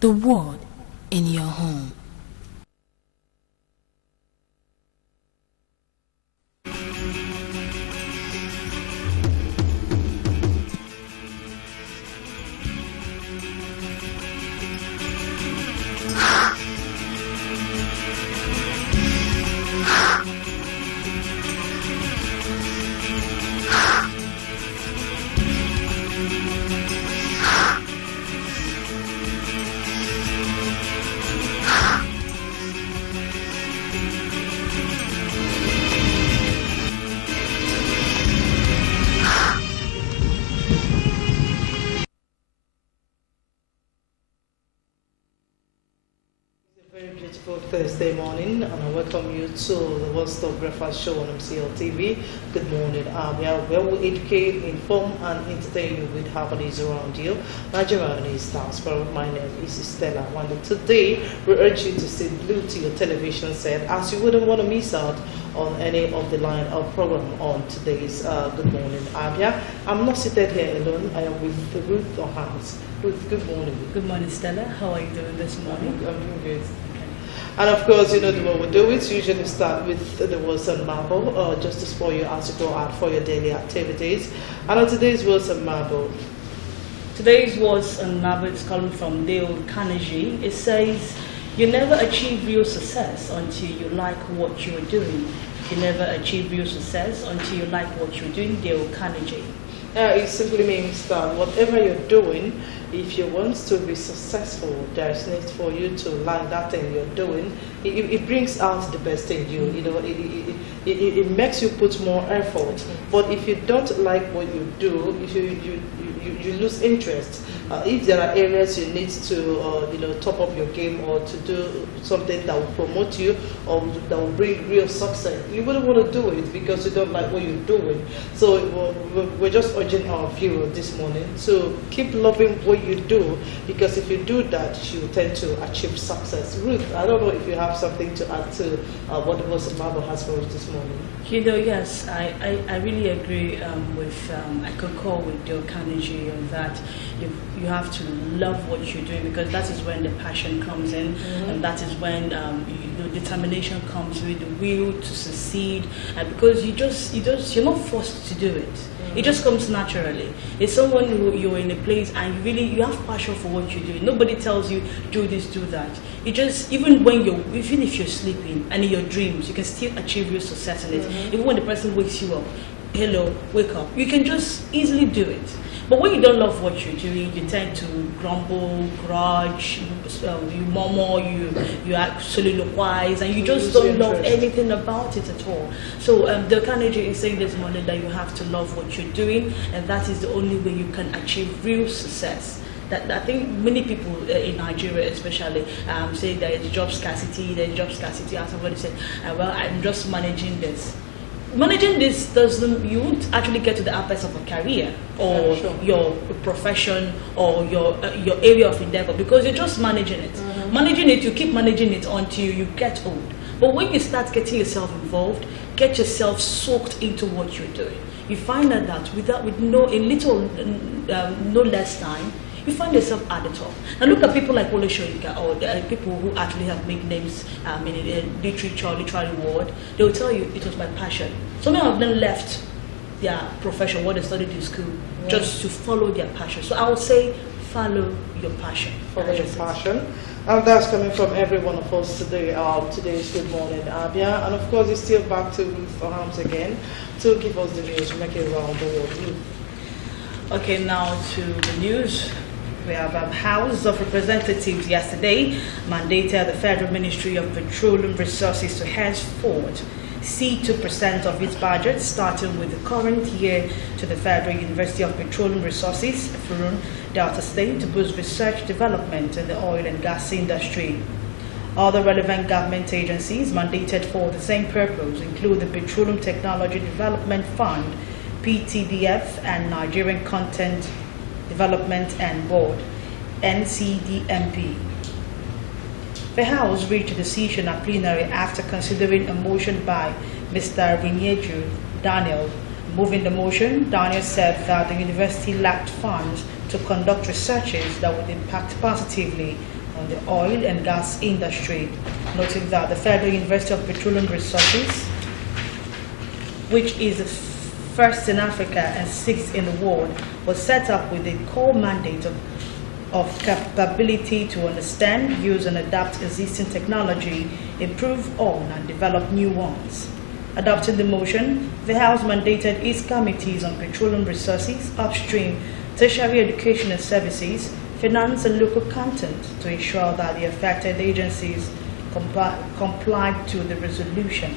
the word in your home. Thursday morning, and I welcome you to the One Stop Breakfast Show on MCL TV. Good morning, Abia, where we educate, inform, and entertain you with happenings around you. Nigeria is diaspora. My name is Stella Wanda. Today, we urge you to stay glued to your television set, as you wouldn't want to miss out on any of the line of program on today's Good Morning, Abia. I'm not seated here alone. I am with Ruth Ohans. Ruth, good morning. Good morning, Stella. How are you doing this morning? I'm doing good. And of course, you know the way we do it. Usually start with the words and marble, just to spoil you as you go out for your daily activities. And on today's words and marble. Today's words and marble is coming from Dale Carnegie. It says, "You never achieve real success until you like what you're doing. You never achieve real success until you like what you're doing." Dale Carnegie. It simply means that whatever you're doing, if you want to be successful, there's need for you to like that thing you're doing. It brings out the best in you. You know, it makes you put more effort. But if you don't like what you do, if you lose interest. If there are areas you need to top up your game or to do something that will promote you or that will bring real success, you wouldn't want to do it because you don't like what you're doing. So we're just urging our viewer this morning to keep loving what you do, because if you do that, you tend to achieve success. Ruth, I don't know if you have something to add to what the Voice of Marble has for us this morning. You know, yes, I really agree I concur with Dale Carnegie on that. You have to love what you're doing, because that is when the passion comes in, and that is when determination comes with the will to succeed, and because you're not forced to do it. It just comes naturally. It's someone who you're in a place and you have passion for what you're doing. Nobody tells you do this, do that. It just, even if you're sleeping and in your dreams, you can still achieve your success in it. Even when the person wakes you up, hello, wake up. You can just easily do it. But when you don't love what you're doing, you tend to grumble, grudge, you murmur, you act soliloquize, and you just don't love anything about it at all. So the Carnegie is saying this morning that you have to love what you're doing, and that is the only way you can achieve real success. That I think many people in Nigeria especially say there is job scarcity, as somebody said, well, I'm just managing this. Managing this you won't actually get to the apex of a career or your profession or your area of endeavor, because you're just managing it. Managing it, you keep managing it until you get old. But when you start getting yourself involved, get yourself soaked into what you're doing, you find that with no less time, you find yourself at the top. Now look at people like Wole Soyinka, or people who actually have made names in the literary world. They will tell you it was my passion. So many of them left their profession, what they studied in school, just to follow their passion. So I would say follow your passion. Follow your passion. And that's coming from every one of us today. Today's Good Morning, Abia. And of course, it's still back to Ruth Ohams again to give us the news, make it around the world. Okay, now to the news. We have House of Representatives yesterday mandated the Federal Ministry of Petroleum Resources to henceforth cede 2% of its budget, starting with the current year, to the Federal University of Petroleum Resources, Furun, Delta State, to boost research development in the oil and gas industry. Other relevant government agencies mandated for the same purpose include the Petroleum Technology Development Fund, PTDF, and Nigerian Content Development and Board, NCDMP. The House reached a decision at plenary after considering a motion by Mr. Rinyeju Daniel. Moving the motion, Daniel said that the university lacked funds to conduct researches that would impact positively on the oil and gas industry, noting that the Federal University of Petroleum Resources, which is the first in Africa and sixth in the world, was set up with the core mandate of capability to understand, use and adapt existing technology, improve on and develop new ones. Adopting the motion, the House mandated its committees on petroleum resources, upstream, tertiary education and services, finance and local content to ensure that the affected agencies complied to the resolution.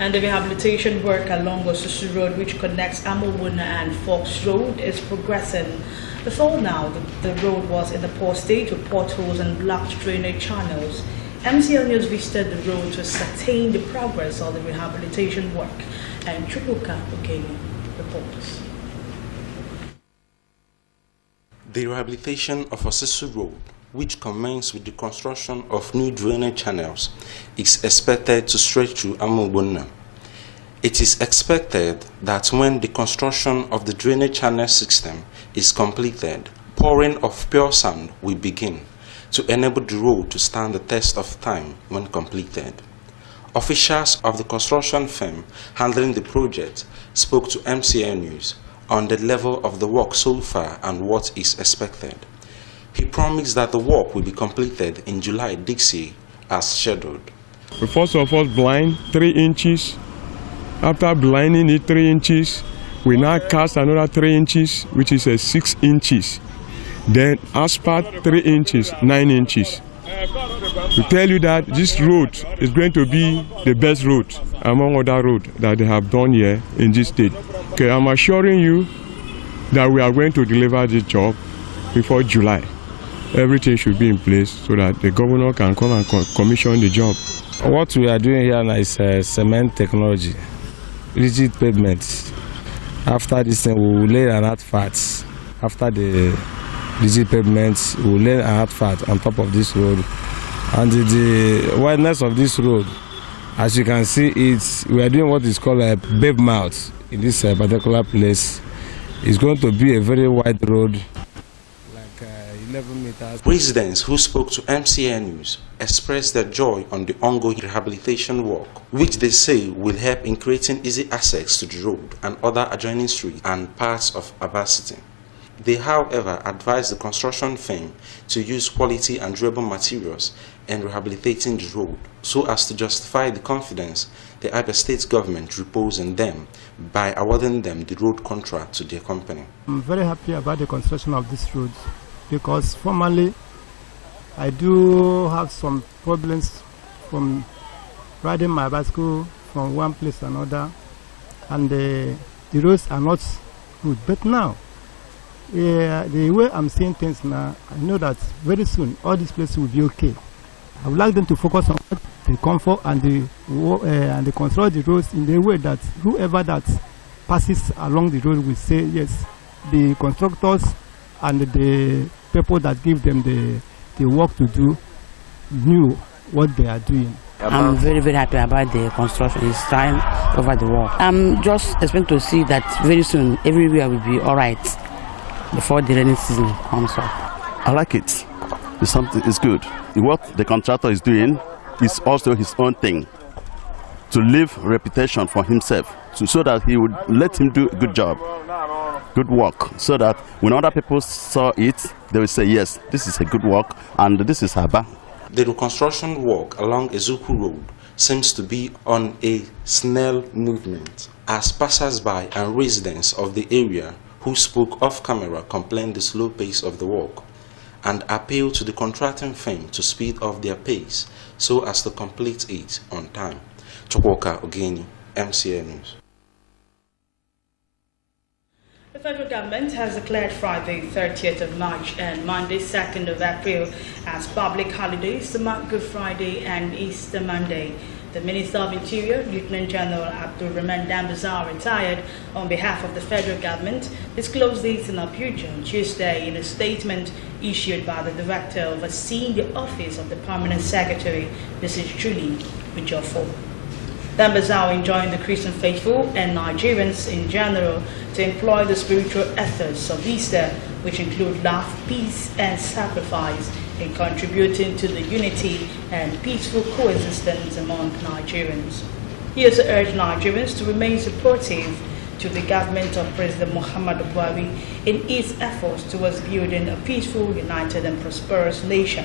And the rehabilitation work along Osusu Road, which connects Amowuna and Fox Road, is progressing. Before now, the road was in the poor state with potholes and blocked drainage channels. MCL News visited the road to ascertain the progress of the rehabilitation work, and Chukwuka Okene reports. The rehabilitation of Osusu Road, which commenced with the construction of new drainage channels, is expected to stretch to Amobona. It is expected that when the construction of the drainage channel system is completed, pouring of pure sand will begin to enable the road to stand the test of time when completed. Officials of the construction firm handling the project spoke to MCL News on the level of the work so far and what is expected. He promised that the work will be completed in July this year as scheduled. We first of all blind 3 inches. After blinding it 3 inches, we now cast another 3 inches, which is a 6 inches. Then asphalt 3 inches, 9 inches. We tell you that this road is going to be the best road among other roads that they have done here in this state. Okay, I'm assuring you that we are going to deliver this job before July. Everything should be in place so that the governor can come and commission the job. What we are doing here now is cement technology, rigid pavements. After this thing, we will lay an asphalt. After the rigid pavements, we will lay an asphalt on top of this road. And the wideness of this road, as you can see, we are doing what is called a pave mouth in this particular place. It's going to be a very wide road. 11 meters. Residents who spoke to MCL News expressed their joy on the ongoing rehabilitation work, which they say will help in creating easy access to the road and other adjoining streets and parts of Abia City. They, however, advised the construction firm to use quality and durable materials in rehabilitating the road so as to justify the confidence the Abia State government reposes in them by awarding them the road contract to their company. I'm very happy about the construction of this road, because formerly I do have some problems from riding my bicycle from one place to another, and the roads are not good. But now, the way I'm seeing things now, I know that very soon all these places will be okay. I would like them to focus on the comfort and the construct the roads in the way that whoever that passes along the road will say yes, the constructors and the people that give them the work to do knew what they are doing. I'm very, very happy about the construction. It's time over the world. I'm just expecting to see that very soon everywhere will be all right before the rainy season comes up. I like it. It's good. What the contractor is doing is also his own thing, to leave reputation for himself, so that he would let him do a good job, good work, so that when other people saw it, they will say, yes, this is a good work and this is Abia. The reconstruction work along Ezuku Road seems to be on a snail movement, as passers-by and residents of the area who spoke off camera complained the slow pace of the work and appealed to the contracting firm to speed up their pace so as to complete it on time. Chukwuka Okene, MCL News. The federal government has declared Friday, 30th of March and Monday, 2nd of April as public holidays to mark Good Friday and Easter Monday. The Minister of Interior, Lieutenant General Abdul Rahman Dambazar, retired on behalf of the federal government, disclosed this in Abuja on Tuesday in a statement issued by the Director overseeing the Office of the Permanent Secretary, Mrs. Julie Ujofo. The bazaar enjoined the Christian faithful and Nigerians in general to employ the spiritual ethos of Easter, which include love, peace, and sacrifice, in contributing to the unity and peaceful coexistence among Nigerians. He also urged Nigerians to remain supportive to the government of President Muhammadu Buhari in its efforts towards building a peaceful, united, and prosperous nation.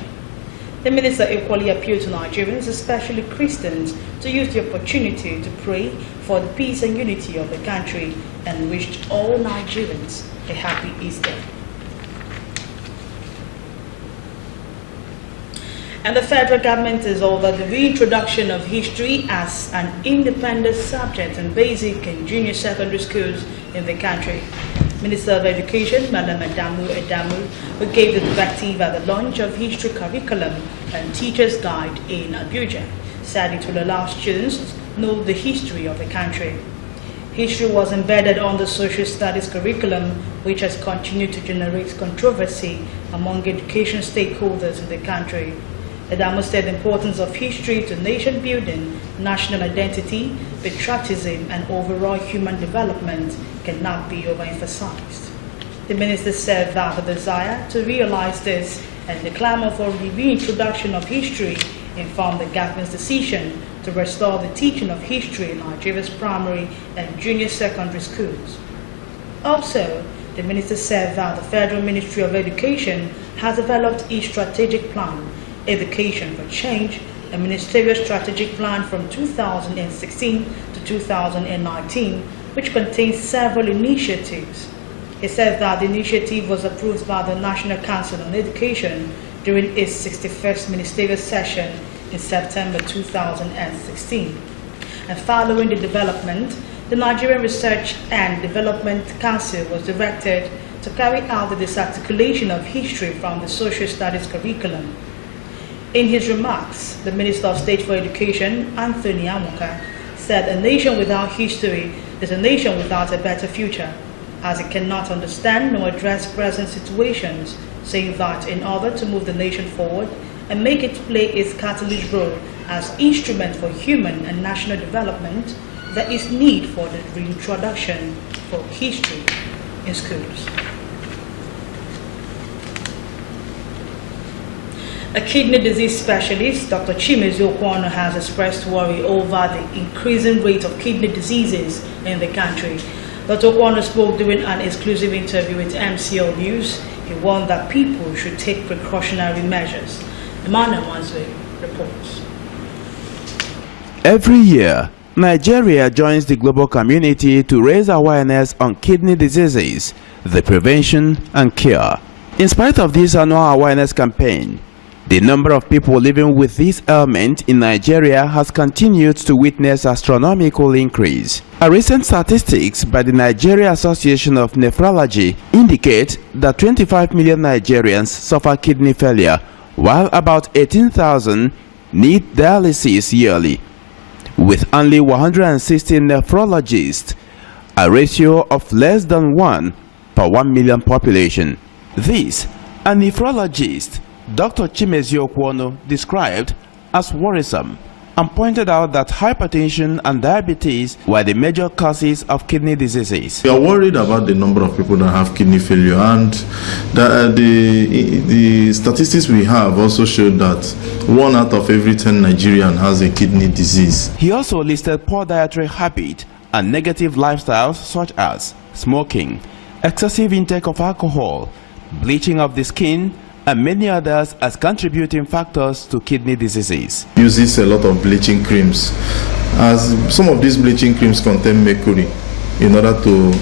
The minister equally appealed to Nigerians, especially Christians, to use the opportunity to pray for the peace and unity of the country and wished all Nigerians a happy Easter. And the federal government is over the reintroduction of history as an independent subject in basic and junior secondary schools in the country. Minister of Education, Madam Edamu, who gave the directive at the launch of history curriculum and teacher's guide in Abia, said it will allow students to know the history of the country. History was embedded on the social studies curriculum, which has continued to generate controversy among education stakeholders in the country. Edamu said the importance of history to nation building, national identity, patriotism, and overall human development cannot be overemphasized. The minister said that the desire to realize this and the clamor for the reintroduction of history informed the government's decision to restore the teaching of history in Nigeria's primary and junior secondary schools. Also, the minister said that the Federal Ministry of Education has developed a strategic plan, Education for Change, a ministerial strategic plan from 2016 to 2019, which contains several initiatives. He said that the initiative was approved by the National Council on Education during its 61st ministerial session in September 2016. And following the development, the Nigerian Research and Development Council was directed to carry out the disarticulation of history from the social studies curriculum. In his remarks, the Minister of State for Education, Anthony Amoka, said a nation without history is a nation without a better future, as it cannot understand nor address present situations, saying that in order to move the nation forward and make it play its catalyst role as instrument for human and national development, there is need for the reintroduction of history in schools. A kidney disease specialist, Dr. Chimezie Okwonu, has expressed worry over the increasing rate of kidney diseases in the country. Dr. Okwonu spoke during an exclusive interview with MCL News. He warned that people should take precautionary measures. Emmanuel Wanzwe reports. Every year, Nigeria joins the global community to raise awareness on kidney diseases, the prevention and cure. In spite of this annual awareness campaign, the number of people living with this ailment in Nigeria has continued to witness astronomical increase. A recent statistics by the Nigeria Association of Nephrology indicate that 25 million Nigerians suffer kidney failure, while about 18,000 need dialysis yearly. With only 160 nephrologists, a ratio of less than 1 per 1 million population. This, a nephrologist, Dr. Chimezie Okwonu, described as worrisome and pointed out that hypertension and diabetes were the major causes of kidney diseases. We are worried about the number of people that have kidney failure, and the statistics we have also showed that 1 out of every 10 Nigerians has a kidney disease. He also listed poor dietary habit and negative lifestyles such as smoking, excessive intake of alcohol, bleaching of the skin, and many others as contributing factors to kidney diseases. Uses a lot of bleaching creams, as some of these bleaching creams contain mercury in order to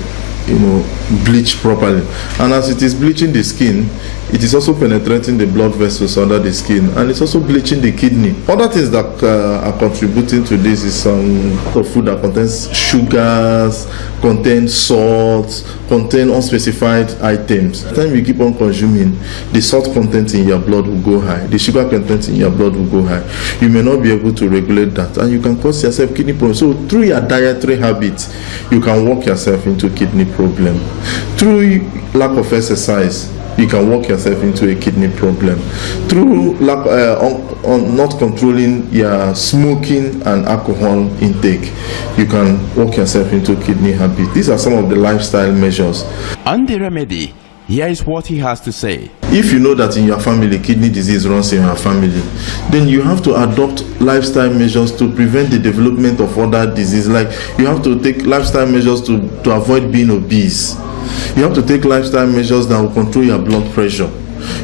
bleach properly, and as it is bleaching the skin, it is also penetrating the blood vessels under the skin, and it's also bleaching the kidney. Other things that are contributing to this is some food that contains sugars, contains salt, contain unspecified items. The time you keep on consuming, the salt content in your blood will go high, the sugar content in your blood will go high. You may not be able to regulate that, and you can cause yourself kidney problems. So through your dietary habits, you can walk yourself into kidney problem. Through lack of exercise, you can work yourself into a kidney problem. Through not controlling your smoking and alcohol intake, you can work yourself into a kidney habit. These are some of the lifestyle measures. On the remedy, here is what he has to say. If you know that in your family kidney disease runs in your family, then you have to adopt lifestyle measures to prevent the development of other diseases. Like you have to take lifestyle measures to avoid being obese. You have to take lifestyle measures that will control your blood pressure.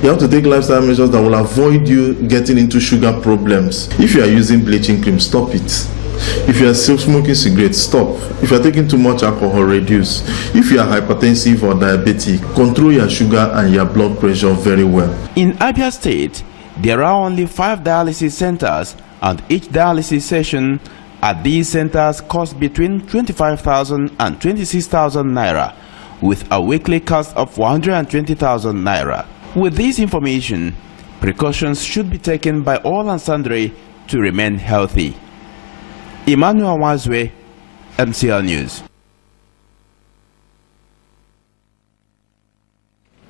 You have to take lifestyle measures that will avoid you getting into sugar problems. If you are using bleaching cream, stop it. If you are still smoking cigarettes, stop. If you are taking too much alcohol, reduce. If you are hypertensive or diabetic, control your sugar and your blood pressure very well. In Abia State, there are only 5 dialysis centers, and each dialysis session at these centers costs between 25,000 and 26,000 naira, with a weekly cost of 120,000 naira. With this information, precautions should be taken by all and sundry to remain healthy. Emmanuel Wazwe, MCL News.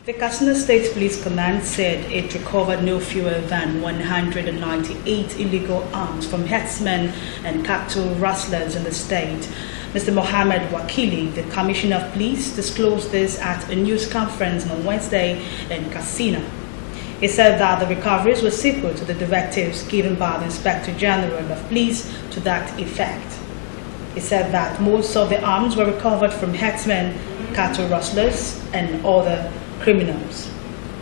The Katsina State Police Command said it recovered no fewer than 198 illegal arms from herdsmen and cattle rustlers in the state. Mr. Mohammed Wakili, the Commissioner of Police, disclosed this at a news conference on Wednesday in Katsina. He said that the recoveries were sequel to the directives given by the Inspector General of Police to that effect. He said that most of the arms were recovered from herdsmen, cattle rustlers, and other criminals.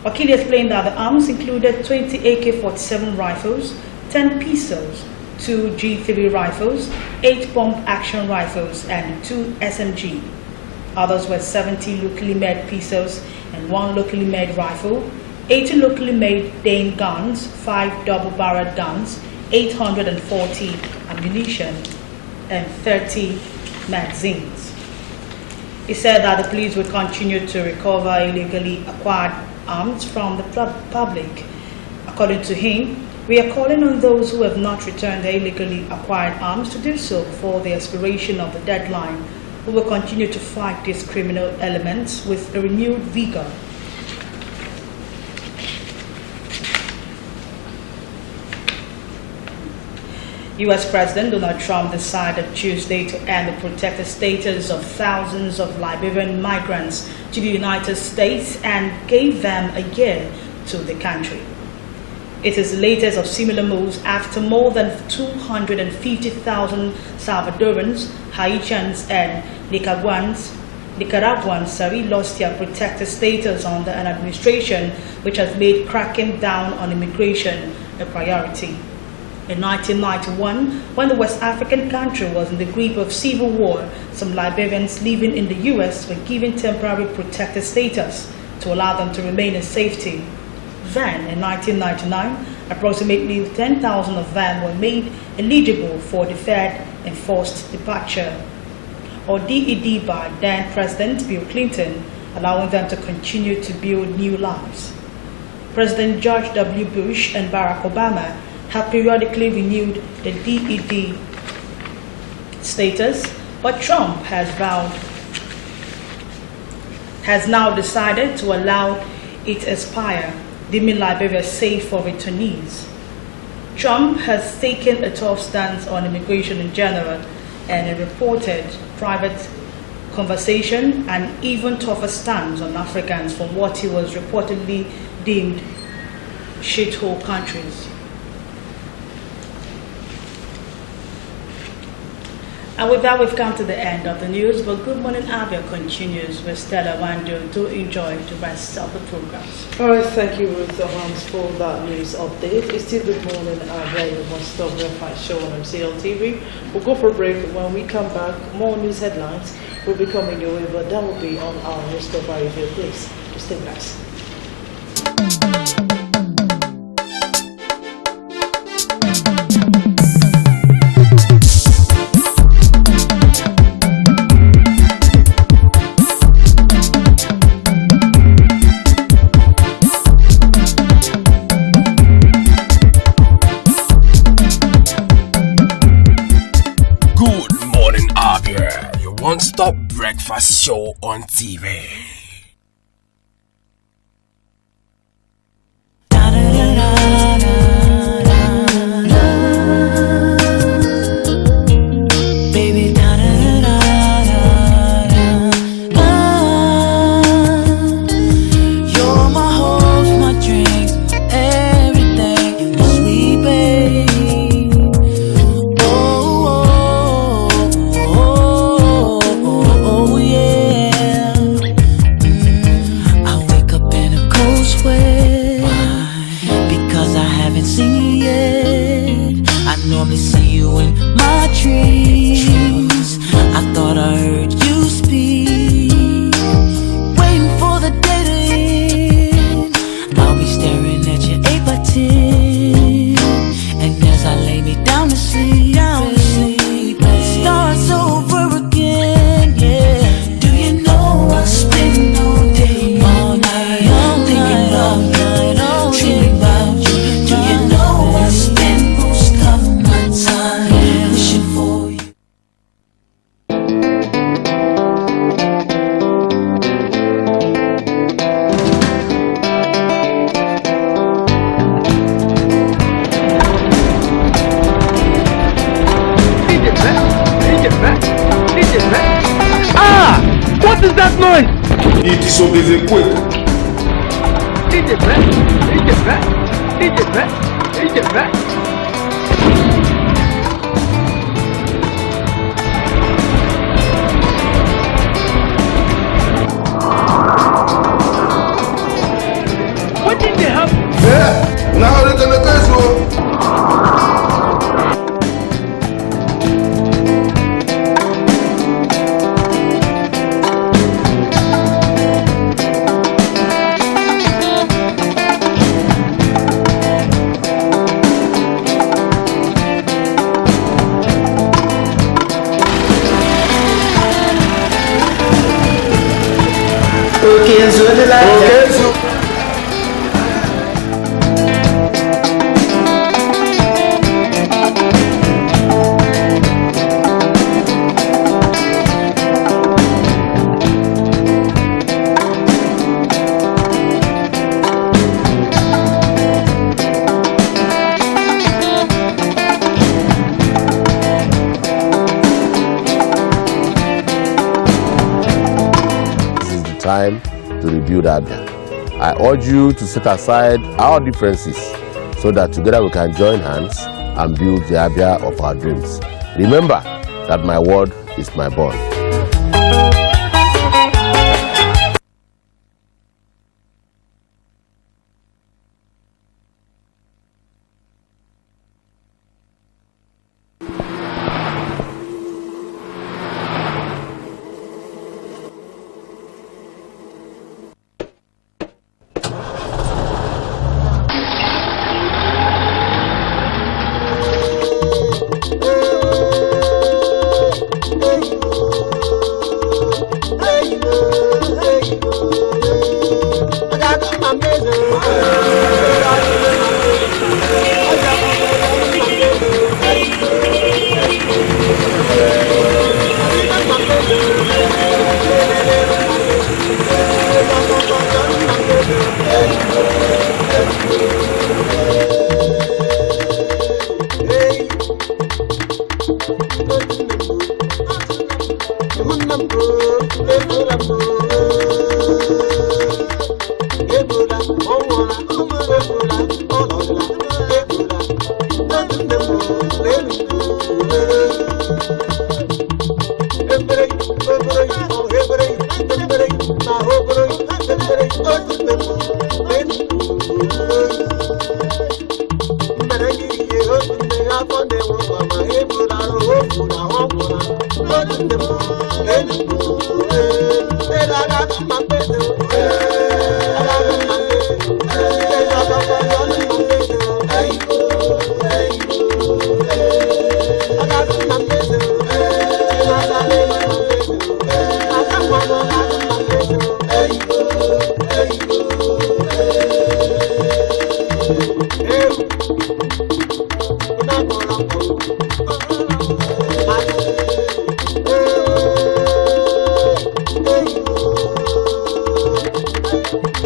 Wakili explained that the arms included 20 AK-47 rifles, 10 pistols, 2 G3 rifles, 8 pump-action rifles, and 2 SMG. Others were 70 locally made pistols and 1 locally made rifle, 80 locally made Dane guns, 5 double-barreled guns, 840 ammunition, and 30 magazines. He said that the police will continue to recover illegally acquired arms from the public. According to him, we are calling on those who have not returned their illegally acquired arms to do so before the expiration of the deadline. We will continue to fight these criminal elements with a renewed vigor. U.S. President Donald Trump decided Tuesday to end the protected status of thousands of Liberian migrants to the United States and gave them a year to the country. It is the latest of similar moves after more than 250,000 Salvadorans, Haitians, and Nicaraguans lost their protected status under an administration which has made cracking down on immigration a priority. In 1991, when the West African country was in the grip of civil war, some Liberians living in the U.S. were given temporary protected status to allow them to remain in safety. Then, in 1999, approximately 10,000 of them were made eligible for deferred enforced departure, or DED, by then President Bill Clinton, allowing them to continue to build new lives. President George W. Bush and Barack Obama have periodically renewed the DED status, but Trump has now decided to allow it expire, deeming Liberia safe for returnees. Trump has taken a tough stance on immigration in general and a reported private conversation and even tougher stance on Africans from what he was reportedly deemed shithole countries. And with that, we've come to the end of the news, but Good Morning Abia continues with Stella Wando. Do enjoy the rest of the programs. All right, thank you, Ruth Hans, for that news update. It's still Good Morning Abia, your one-stop verified show on MCL TV. We'll go for a break. When we come back, more news headlines will be coming your way, but that will be on our newspaper review. Please, just stay back. One-stop breakfast show on TV. It is Obezekwe. What did they have? Yeah, now they're gonna go. Okay, so the Okay, so. Time to rebuild Abia. I urge you to set aside our differences so that together we can join hands and build the Abia of our dreams. Remember that my word is my bond.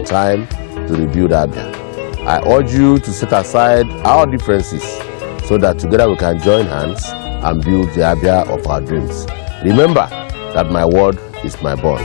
Time to rebuild Abia. I urge you to set aside our differences so that together we can join hands and build the Abia of our dreams. Remember that my word is my bond.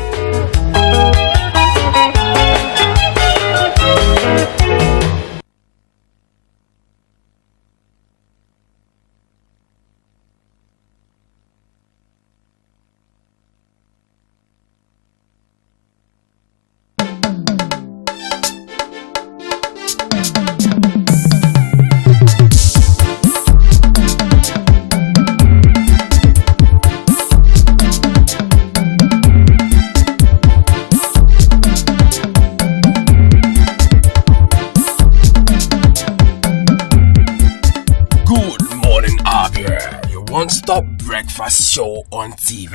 Good morning, Abia, your one-stop breakfast show on TV.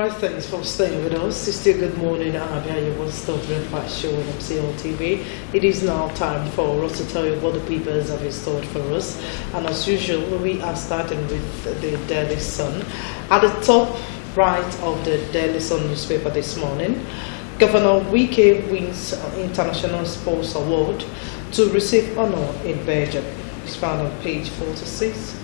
Alright, thanks for staying with us. It's still Good Morning, Abia, your one-stop breakfast show on MCL TV. It is now time for us to tell you what the papers have in store for us. And as usual, we are starting with the Daily Sun. At the top right of the Daily Sun newspaper this morning, Governor Wike wins International Sports Award to receive honor in Belgium. It's found on page 46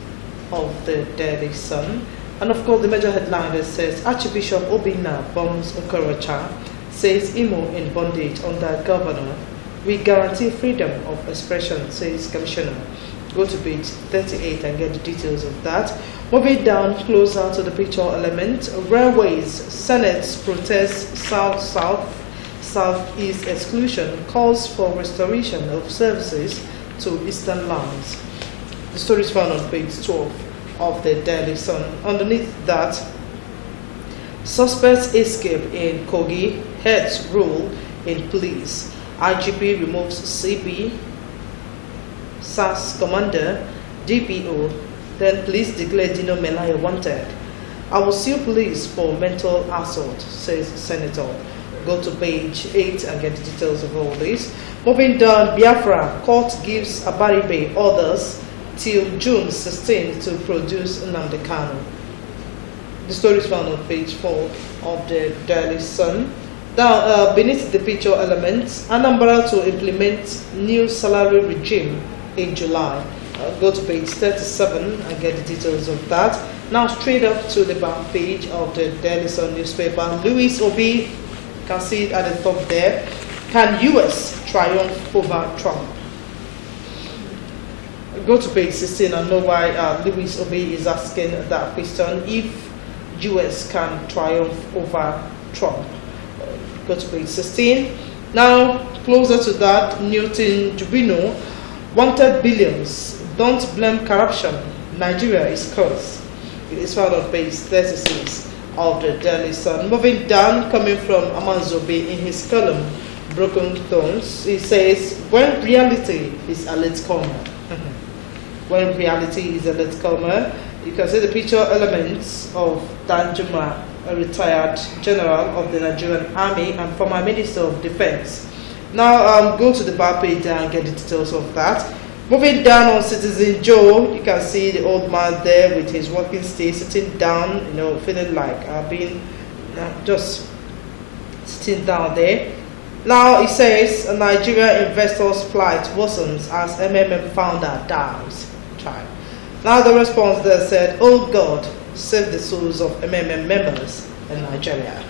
of the Daily Sun. And of course, the major headline that says Archbishop Obinna bombs Okorocha, says Imo in bondage under governor. We guarantee freedom of expression, says Commissioner. Go to page 38 and get the details of that. Moving down closer to the picture element, railways, Senate protests South-East exclusion, calls for restoration of services to eastern lands. The story is found on page 12 of the Daily Sun. Underneath that, suspects escape in Kogi, heads rule in police. IGP removes CP, SAS commander, DPO, then police declare Dino Melaya wanted. I will sue police for mental assault, says Senator. Go to page 8 and get the details of all this. Moving down, Biafra, court gives Abaribe orders till June 16 to produce Nnamdi Kanu. The story is found on page 4 of the Daily Sun. Now, beneath the picture elements, Anambra to implement new salary regime in July. Go to page 37 and get the details of that. Now, straight up to the back page of the Daily Sun newspaper. Louis Obi, can see it at the top there. Can US triumph over Trump? Go to page 16 and know why Louis Obi is asking that question, if US can triumph over Trump. Go to page 16. Now, closer to that, Newton Jubino wanted billions. Don't blame corruption. Nigeria is cursed. It is found on page 36 of the Daily Sun. Moving down, coming from Amanzobe in his column, Broken Thorns, he says, when reality is a latecomer. When reality is a latecomer, you can see the picture elements of Danjuma, a retired general of the Nigerian Army and former Minister of Defense. Now, go to the back page and get the details of that. Moving down on Citizen Joe, you can see the old man there with his walking stick, sitting down, feeling like being just sitting down there. Now, it says, Nigeria investors' plight worsens as MMM founder dies. Now the response there said, oh God, save the souls of MMM members in Nigeria.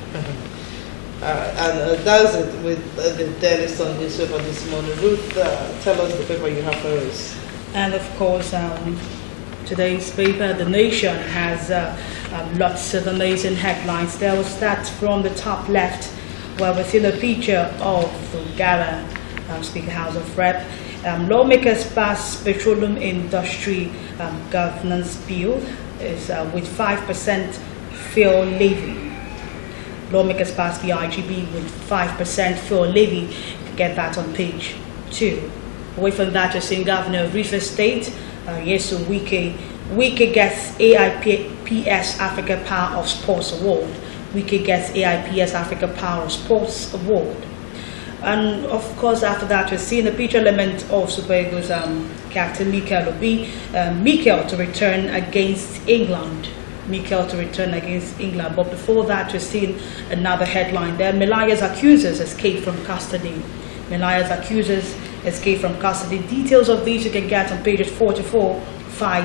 And that's it with the Daily Sun newspaper this morning. Ruth, tell us the paper you have for us. And of course, today's paper, The Nation, has lots of amazing headlines. There was that from the top left, where we see the picture of the Gala, Speaker House of Rep. Lawmakers pass petroleum industry governance bill is with 5% fuel levy. Lawmakers pass the IGB with 5% fuel levy. You can get that on page 2. Away from that, you're seeing Governor of Rivers State, Yesu Wike gets AIPS Africa Power of Sports Award. Wike gets AIPS Africa Power of Sports Award. And of course, after that, we're seeing the picture element of Super Eagles captain Mikel Obi. Mikel to return against England. But before that, we're seeing another headline there. Melaya's accusers escape from custody. Details of these you can get on pages 44, 5,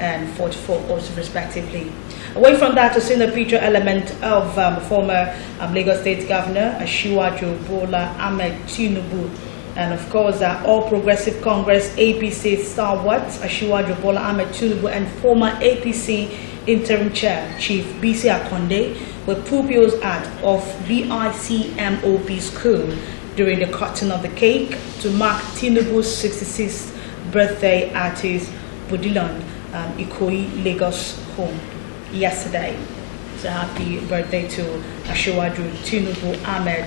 and 44 also respectively. Away from that, we're seeing the picture element of former Lagos State Governor Asiwaju Bola Ahmed Tinubu, and of course All Progressive Congress APC stalwart Asiwaju Bola Ahmed Tinubu and former APC interim chair Chief BC Akonde were pupils of VICMOP school during the cutting of the cake to mark Tinubu's 66th birthday at his Budilan Ikoyi, Lagos home yesterday. So happy birthday to Asiwaju Tinubu Ahmed.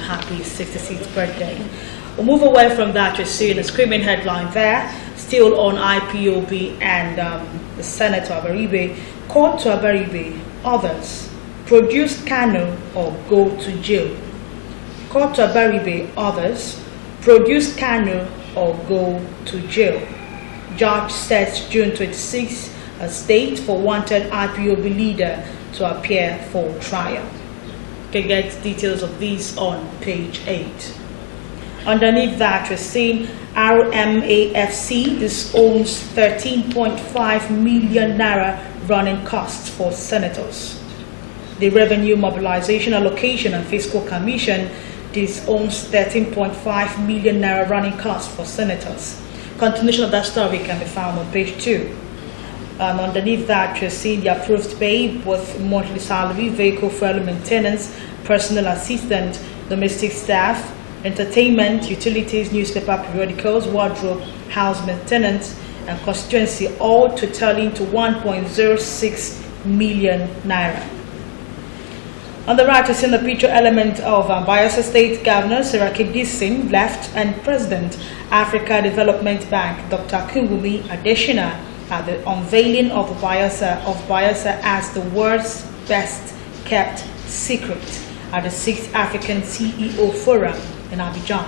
Happy 66th birthday. We'll move away from that. You're seeing a screaming headline there, still on IPOB and the Senator Abaribe. Court to Abaribe, others produce Kano or go to jail. Court to Abaribe, others, produce Kano or go to jail. Judge sets June 26 a date for wanted IPOB leader to appear for trial. You can get details of these on page 8. Underneath that, we're seeing RMAFC disowns 13.5 million naira running costs for senators. The Revenue Mobilization Allocation and Fiscal Commission disowns 13.5 million naira running costs for senators. Continuation of that story can be found on page 2. And underneath that, you're seeing the approved pay with monthly salary, vehicle fuel maintenance, personal assistant, domestic staff, entertainment, utilities, newspaper, periodicals, wardrobe, house maintenance, and constituency, all totaling to 1.06 million naira. On the right, you see the picture element of Bayelsa State Governor Seraki Disin left and President Africa Development Bank Dr. Kunwumi Adesina at the unveiling of Bayelsa as the world's best kept secret at the 6th African CEO Forum in Abidjan.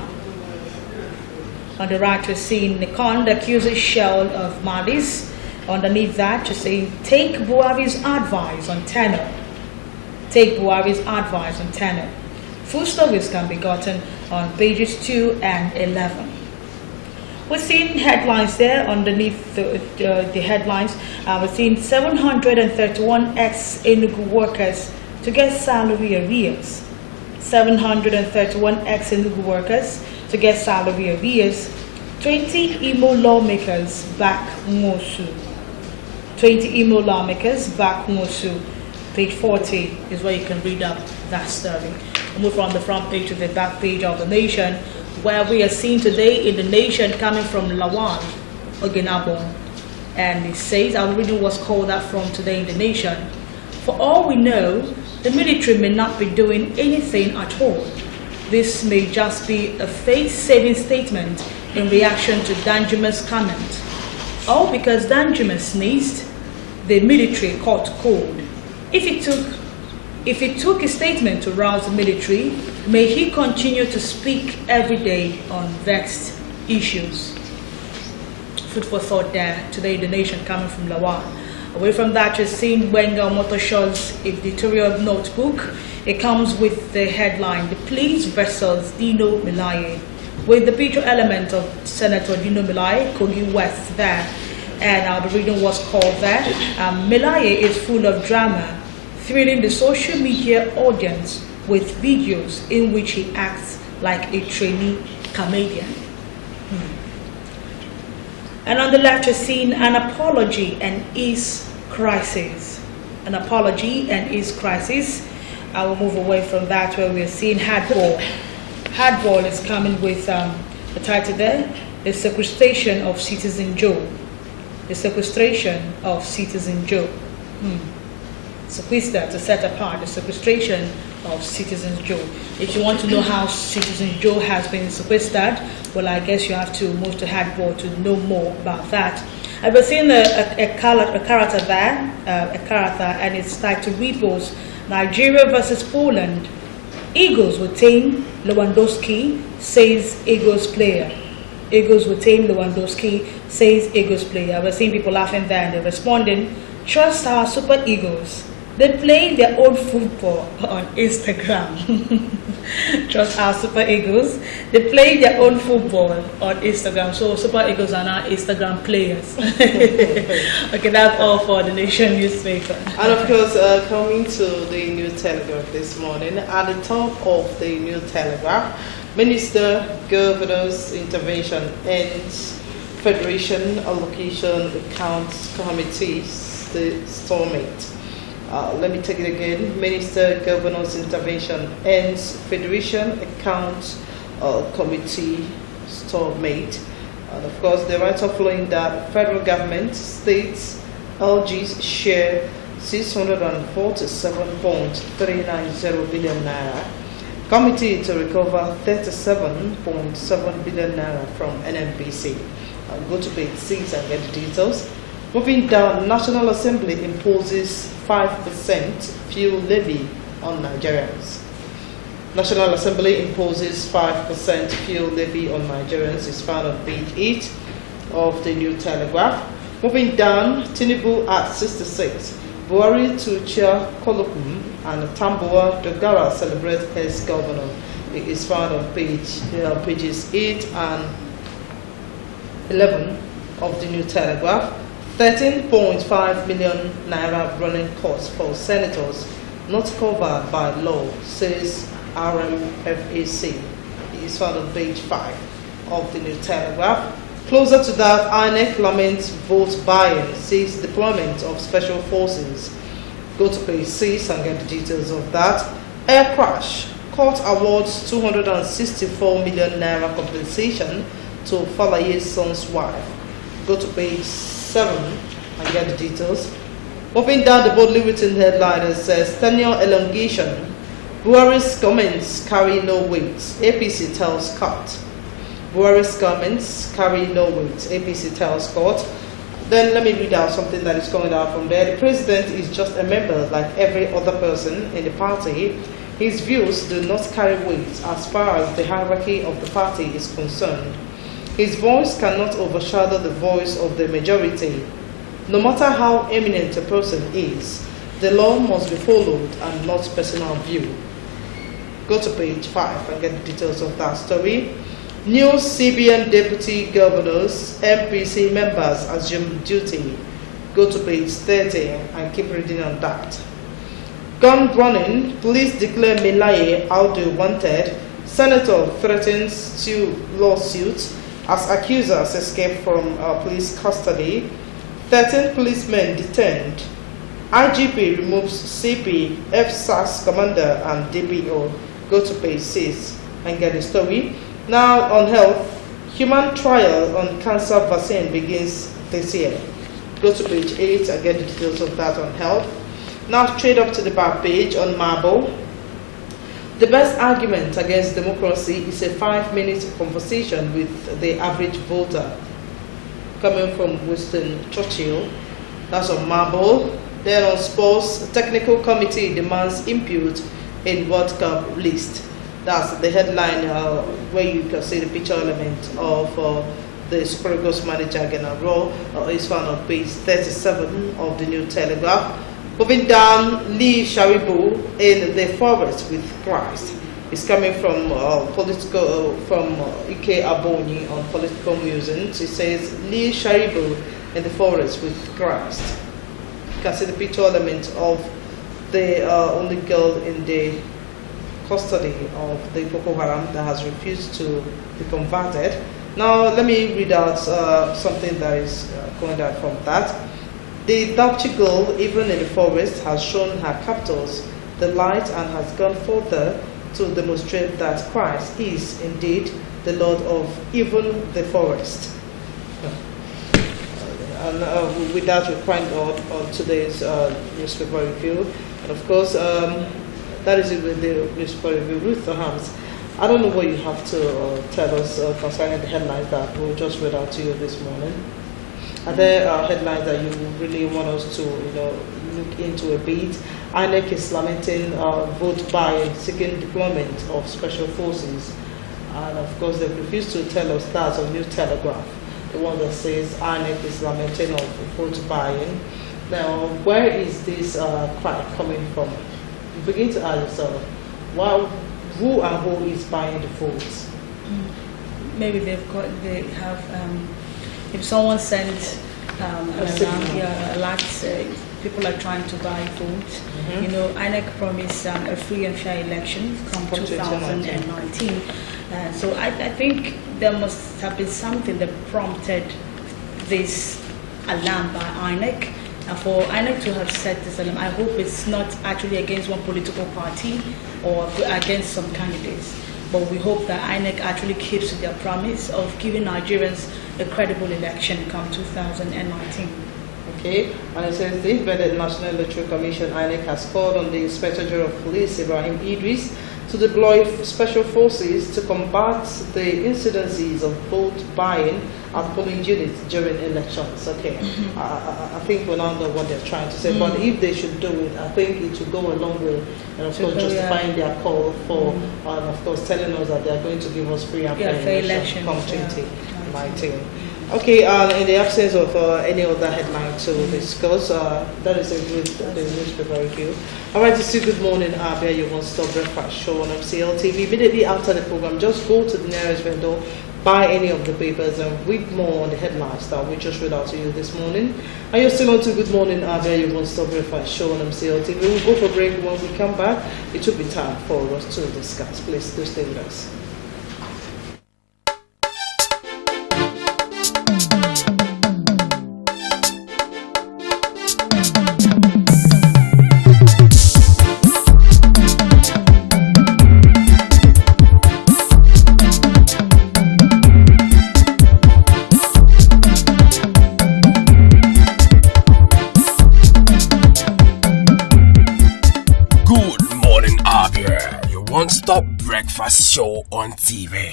On the right, you're seeing Nikon accuses Shell of malice. Underneath that, you're saying take Buhari's advice on tenor. Take Buhari's advice on tenor. Full stories can be gotten on pages 2 and 11. We're seeing headlines there underneath the headlines. We're seeing 731 ex-Enugu workers to get salary arrears. 731 ex-Enugu workers to get salary arrears. 20 Imo lawmakers back Nwosu. 20 Imo lawmakers back Nwosu. Page 40 is where you can read up that story. We'll move from the front page to the back page of the Nation, where we are seeing today in the Nation coming from Lawan Ogenabon. And it says, I'll read what's called that from today in the Nation. For all we know, the military may not be doing anything at all. This may just be a face-saving statement in reaction to Danjuma's comment. All because Danjuma sneezed, the military caught cold. If it took a statement to rouse the military, may he continue to speak every day on vexed issues. Food for thought there today in the Nation coming from Lawan. Away from that, you're seeing Wenger Motorshaw's editorial notebook. It comes with the headline, The Police versus Dino Melaye, with the picture element of Senator Dino Melaye, Kogi West there. And I'll be reading what's called there. Melaye is full of drama, thrilling the social media audience with videos in which he acts like a trainee comedian. And on the left, you're seeing an apology and ease crisis. An apology and ease crisis. I will move away from that where we're seeing hardball. Hardball is coming with the title there, The Sequestration of Citizen Joe. The Sequestration of Citizen Joe. Sequester, to set apart, the sequestration of Citizen Joe. If you want to know how Citizen Joe has been sequestered, well, I guess you have to move to hardball to know more about that. I've been seeing a character there, and it's titled Repos, Nigeria versus Poland. Eagles will tame Lewandowski, says Eagles player. Eagles will tame Lewandowski, says Eagles player. I've been seeing people laughing there and they're responding, trust our Super Eagles. They play their own football on Instagram. Trust our Super Eagles. They play their own football on Instagram. So Super Eagles are now Instagram players. Okay, that's all for the Nation newspaper. And of course, coming to the New Telegraph this morning, at the top of the New Telegraph, Minister Governor's intervention ends Federation Allocation Accounts Committee's the stalemate. Let me take it again. Minister Governor's intervention ends Federation Accounts Committee stalemate. And of course, the write up following that federal government, states, LGs share 647.390 billion naira. Committee to recover 37.7 billion naira from NNPC. I'll go to page 6 and get the details. Moving down, National Assembly imposes 5% fuel levy on Nigerians. National Assembly imposes 5% fuel levy on Nigerians is found on page 8 of the New Telegraph. Moving down, Tinubu at 66. Buhari to chair colloquium and Tambuwa Dogara celebrate as governor. It is found on pages 8 and 11 of the New Telegraph. 13.5 million naira running costs for senators not covered by law, says RMFAC. It is found on page 5 of the New Telegraph. Closer to that, INEC laments vote buying, sees deployment of special forces. Go to page 6 and get the details of that. Air crash. Court awards 264 million naira compensation to Falaye's son's wife. Go to page 7 and get the details. Moving down, the boldly written headline says, tenure elongation. Buhari's comments carry no weight. APC tells court. Buhari's comments carry no weight. APC tells court. Then let me read out something that is coming out from there. The president is just a member like every other person in the party. His views do not carry weight as far as the hierarchy of the party is concerned. His voice cannot overshadow the voice of the majority. No matter how eminent a person is, the law must be followed and not personal view. Go to page 5 and get the details of that story. New CBN deputy governors, MPC members assume duty. Go to page 30 and keep reading on that. Gun running, police declare Melaye Audu wanted. Senator threatens to lawsuit as accusers escape from police custody. 13 policemen detained. IGP removes CP, FSAS commander and DPO. Go to page 6 and get the story. Now on health, human trial on cancer vaccine begins this year. Go to page 8 and get the details of that on health. Now straight up to the back page on Marble. The best argument against democracy is a 5-minute conversation with the average voter. Coming from Winston Churchill. That's on Marble. Then on sports, technical committee demands input in World Cup list. That's the headline where you can see the picture element of the Super Eagles manager General is found on page 37 of the New Telegraph. Moving down, Lee Sharibu in the forest with Christ. It's coming from from Ike Aboni on Political Musings. It says Lee Sharibu in the forest with Christ. You can see the picture element of the only girl in the custody of the Boko Haram that has refused to be converted. Now let me read out something that is going out from that. The Dapchi girl, even in the forest, has shown her captors the light and has gone further to demonstrate that Christ is indeed the Lord of even the forest. And with that, we find on today's newspaper review. And of course, that is it with the newspaper review. Ruth Hams, I don't know what you have to tell us concerning the headlines that we just read out to you this morning. Are there headlines that you really want us to look into a bit? INEC is lamenting vote buying, seeking deployment of special forces. And of course, they refuse to tell us that on New Telegraph, the one that says INEC is lamenting of vote buying. Now, where is this cry coming from? You begin to ask yourself, who and who is buying the votes? Maybe they have. If someone sent a lot, people are trying to buy votes. Mm-hmm. INEC promised a free and fair election come 2019. So I think there must have been something that prompted this alarm by INEC. And for INEC to have set this alarm, I hope it's not actually against one political party or against some candidates. But we hope that INEC actually keeps to their promise of giving Nigerians a credible election come 2019. Okay, and it says the independent National Electoral Commission, INEC, has called on the Inspector General of Police, Ibrahim Idris, to deploy special forces to combat the incidences of vote buying at polling units during elections. Okay, I think we now know what they're trying to say, but if they should do it, I think it will go a long way, and of course justifying their call for, and of course telling us that they are going to give us free and fair election come 2019. Okay, in the absence of any other headline to discuss, that is a good newspaper review. All right, it's Good Morning, Abia, your one-stop breakfast show on MCL TV. Immediately after the program, just go to the nearest vendor, buy any of the papers, and read more on the headlines that we just read out to you this morning. And you're still on to Good Morning, Abia, your one-stop breakfast show on MCL TV. We'll go for break. When we come back, it will be time for us to discuss. Please do stay with us. One-stop breakfast show on TV.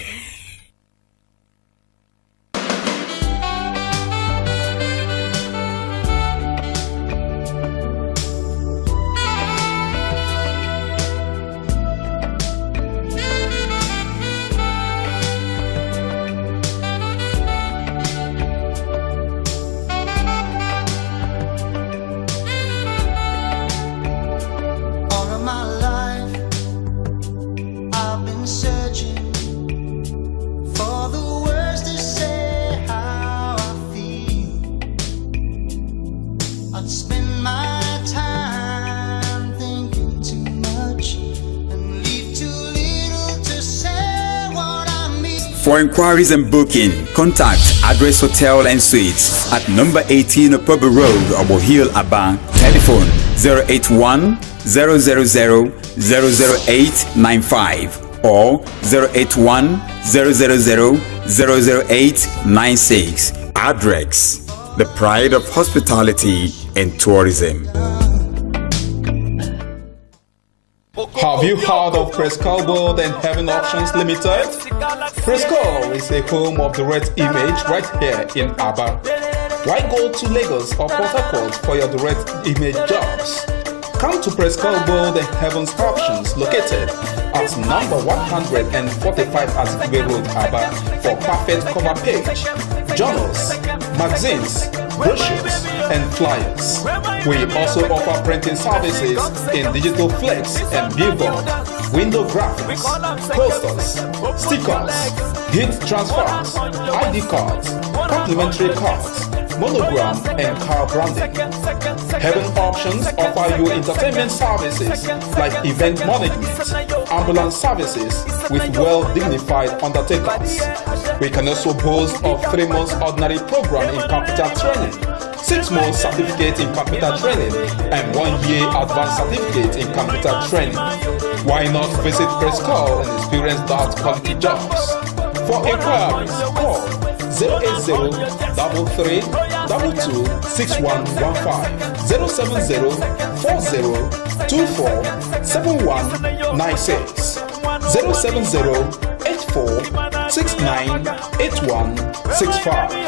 For inquiries and booking, contact Address Hotel and Suites at number 18 Opobo Road, Obo Hill, Aba. Telephone 081 000 00895 or 081 000 00896. Address, the pride of hospitality and tourism. Have you heard of Prescal World and Heaven Options Limited? Prescal is a home of the red image right here in Abia. Why go to Lagos or Port Harcourt for your direct image jobs? Come to Prescal World and Heaven's Options located at number 145 Azikiwe Road, Abia for perfect cover page, journals, magazines, brochures, and flyers. We also offer printing services in digital flex and billboard, window graphics, posters, stickers, heat transfers, ID cards, complimentary cards, monogram, and car branding. Heaven Options offer you entertainment services like event management, ambulance services with well-dignified undertakers. We can also boast of 3 months ordinary program in computer training, 6 months certificate in computer training, and 1 year advanced certificate in computer training. Why not visit Prescal and experience that quality jobs? For inquiries, call 080-33-22-6115, 070-40-24-7196, 070-84-69-8165.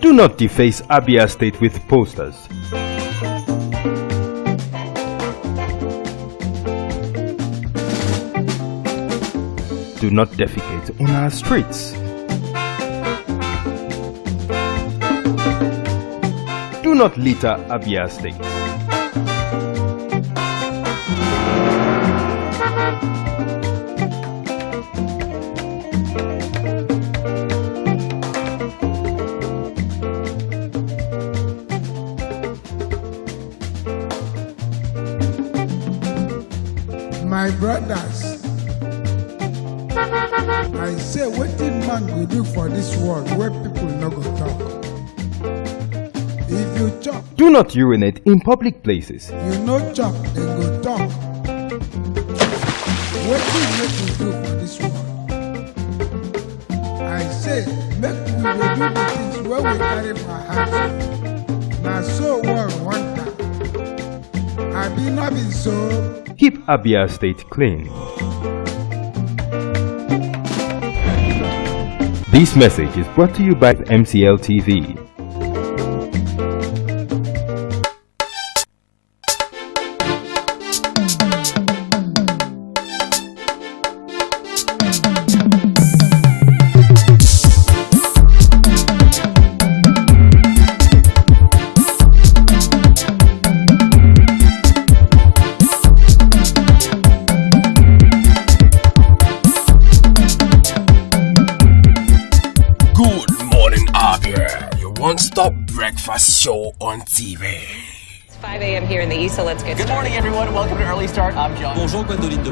Do not deface Abia State with posters. Do not defecate on our streets. Do not litter Abia State. My brothers, I say wetin man go do for this world where people no go talk. If you chop, Do not urinate in public places. you no chop, dem go talk. Wetin make you do for this world? say make we dey do the things wey we carry for heart. Na so world want am. Abi no be so? Keep Abia State clean. This message is brought to you by MCL TV. One-stop breakfast show on TV. It's 5 a.m. here in the East, so let's get started. Good morning, everyone. Welcome to Early Start. I'm John. Bonjour, Gwendoline de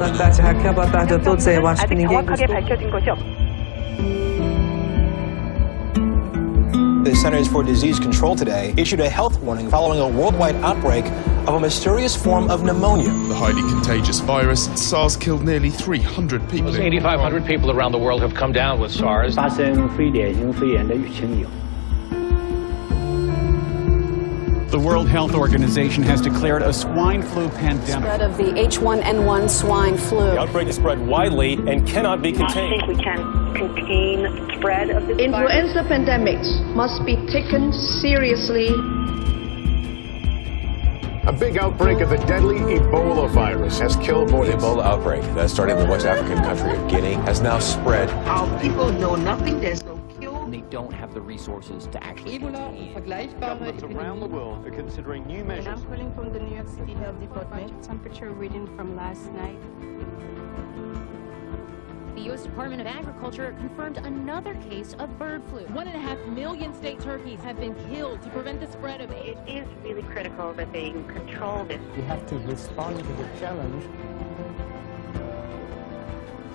The Centers for Disease Control today issued a health warning following a worldwide outbreak of a mysterious form of pneumonia. The highly contagious virus, SARS killed nearly 300 people. 8,500 people around the world have come down with SARS. The World Health Organization has declared a swine flu pandemic. Spread of the H1N1 swine flu. The outbreak is spread widely and cannot be contained. I think we can contain the spread of this Influenza pandemics must be taken seriously. A big outbreak of the deadly Ebola virus has killed more than... The Ebola outbreak that started in the West African country of Guinea has now spread. Our people know nothing, there's no cure. They don't have the resources to actually Governments around the world are considering new measures. And I'm calling from the New York City Health Department. Temperature reading from last night. The U.S. Department of Agriculture confirmed another case of bird flu. 1.5 million state turkeys have been killed to prevent the spread of it. It is really critical that they control this. We have to respond to the challenge.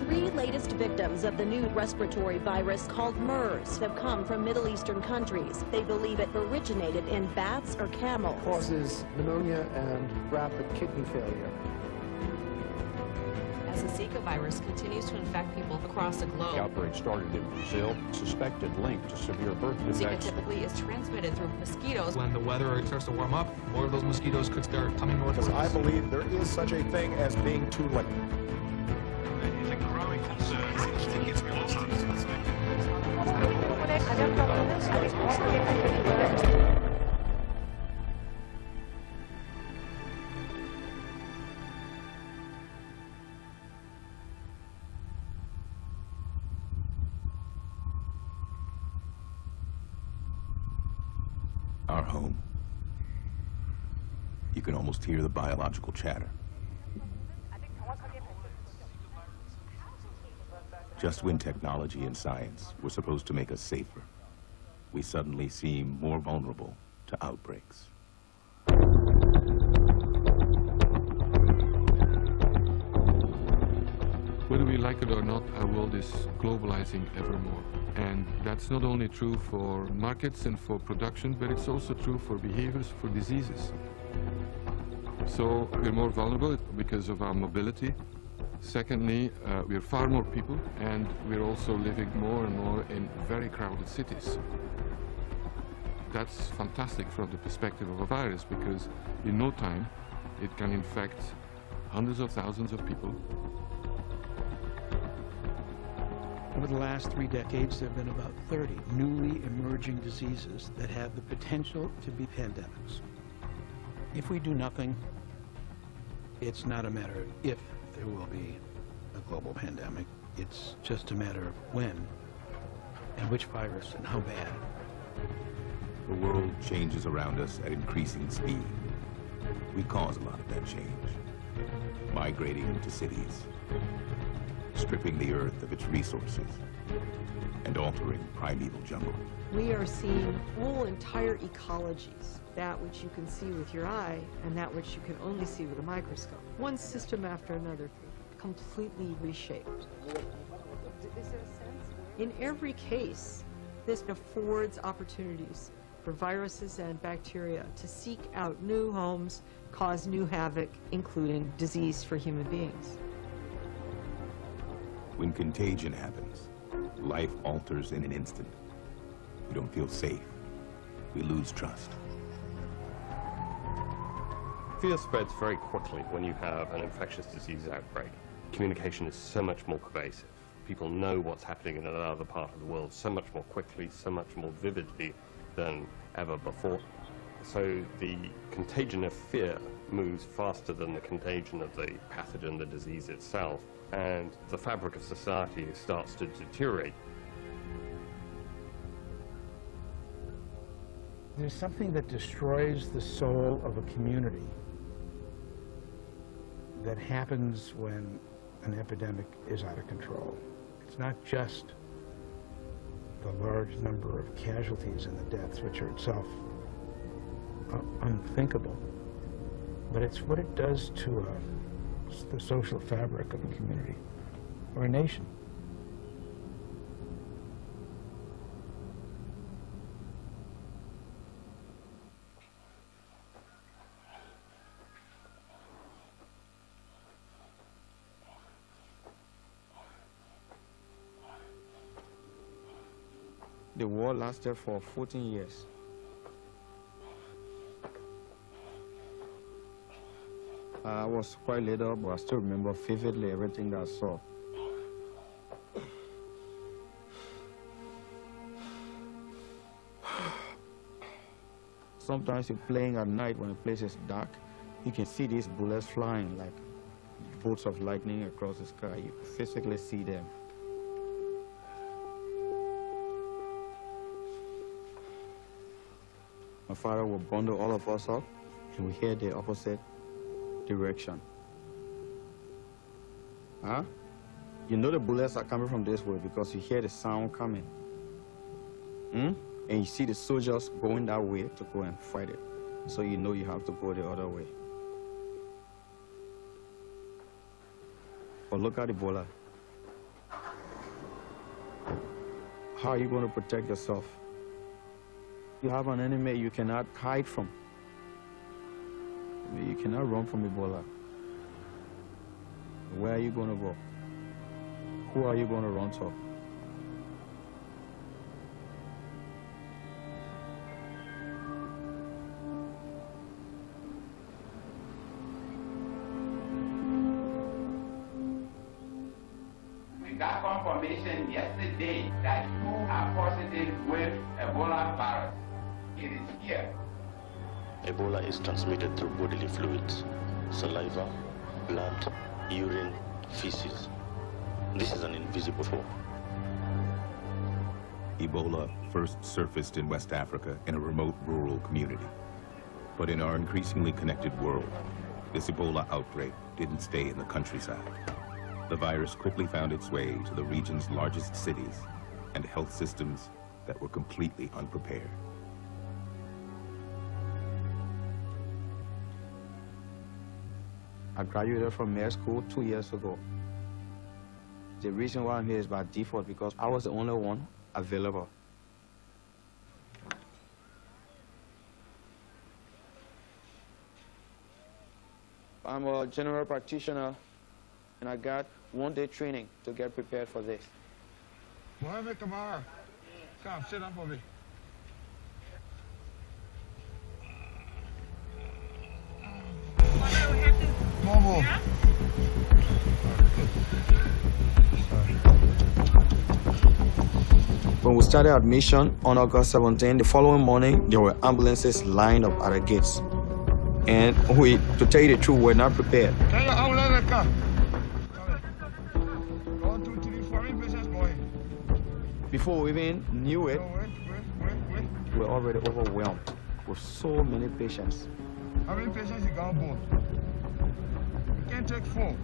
3 latest victims of the new respiratory virus called MERS have come from Middle Eastern countries. They believe it originated in bats or camels. Causes pneumonia and rapid kidney failure. As the Zika virus continues to infect people across the globe. The outbreak started in Brazil, suspected link to severe birth defects. Zika typically is transmitted through mosquitoes. When the weather starts to warm up, more of those mosquitoes could start coming north. Because I believe there is such a thing as being too late. There is a growing concern. It's also our home. You can almost hear the biological chatter. Just when technology and science were supposed to make us safer, we suddenly seem more vulnerable to outbreaks. Whether we like it or not, our world is globalizing ever more. And that's not only true for markets and for production, but it's also true for behaviors, for diseases. So we're more vulnerable because of our mobility. Secondly, we're far more people, and we're also living more and more in very crowded cities. That's fantastic from the perspective of a virus, because in no time it can infect hundreds of thousands of people. Over the last 3 decades, there have been about 30 newly emerging diseases that have the potential to be pandemics. If we do nothing, it's not a matter of if there will be a global pandemic. It's just a matter of when and which virus and how bad. The world changes around us at increasing speed. We cause a lot of that change. Migrating into cities, stripping the earth of its resources, and altering primeval jungle. We are seeing whole entire ecologies, that which you can see with your eye and that which you can only see with a microscope. One system after another, completely reshaped. In every case, this affords opportunities for viruses and bacteria to seek out new homes, cause new havoc, including disease for human beings. When contagion happens, life alters in an instant. We don't feel safe. We lose trust. Fear spreads very quickly when you have an infectious disease outbreak. Communication is so much more pervasive. People know what's happening in another part of the world so much more quickly, so much more vividly than ever before. So the contagion of fear moves faster than the contagion of the pathogen, the disease itself, and the fabric of society starts to deteriorate. There's something that destroys the soul of a community that happens when an epidemic is out of control. It's not just the large number of casualties and the deaths, which are itself unthinkable, but it's what it does to the social fabric of a community or a nation. The war lasted for 14 years. I was quite little, but I still remember vividly everything that I saw. Sometimes you're playing at night when the place is dark. You can see these bullets flying like bolts of lightning across the sky. You physically see them. My father will bundle all of us up, and we hear the opposite direction. Huh? You know the bullets are coming from this way because you hear the sound coming. And you see the soldiers going that way to go and fight it. So you know you have to go the other way. But look at Ebola. How are you going to protect yourself? You have an enemy you cannot hide from. You cannot run from Ebola. Where are you going to go? Who are you going to run to? We got confirmation yesterday that you are positive with Ebola virus. It is here. Ebola is transmitted through bodily fluids, saliva, blood, urine, feces. This is an invisible foe. Ebola first surfaced in West Africa in a remote rural community. But in our increasingly connected world, this Ebola outbreak didn't stay in the countryside. The virus quickly found its way to the region's largest cities and health systems that were completely unprepared. I graduated from med school 2 years ago. The reason why I'm here is by default because I was the only one available. I'm a general practitioner, and I got 1 day training to get prepared for this. Mohammed Kamara, come sit down for me. Momo. When we started admission on August 17, the following morning, there were ambulances lined up at the gates. And to tell you the truth, we're not prepared. Can you outlet the car? 1, 2, 3, 4 patients going. Before we even knew it, wait. we were already overwhelmed with so many patients. How many patients you got on board? We can't take 4.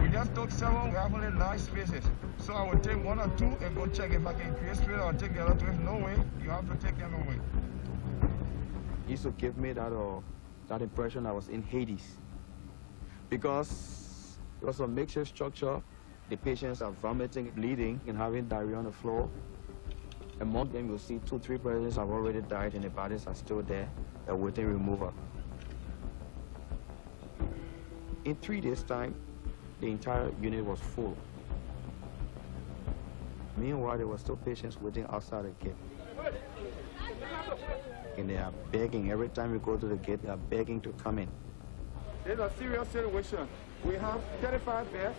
We just took 7. We have only 9 spaces. So I will take 1 or 2 and go check if I can create space or take the other 2. If no way, you have to take them away. It used to give me that impression I was in Hades. Because it was a makeshift structure. The patients are vomiting, bleeding, and having diarrhea on the floor. Among them, you'll see 2, 3 persons have already died and the bodies are still there, awaiting removal. In 3 days' time, the entire unit was full. Meanwhile, there were still patients waiting outside the gate. And they are begging. Every time we go to the gate, they are begging to come in. It's a serious situation. We have 35 beds,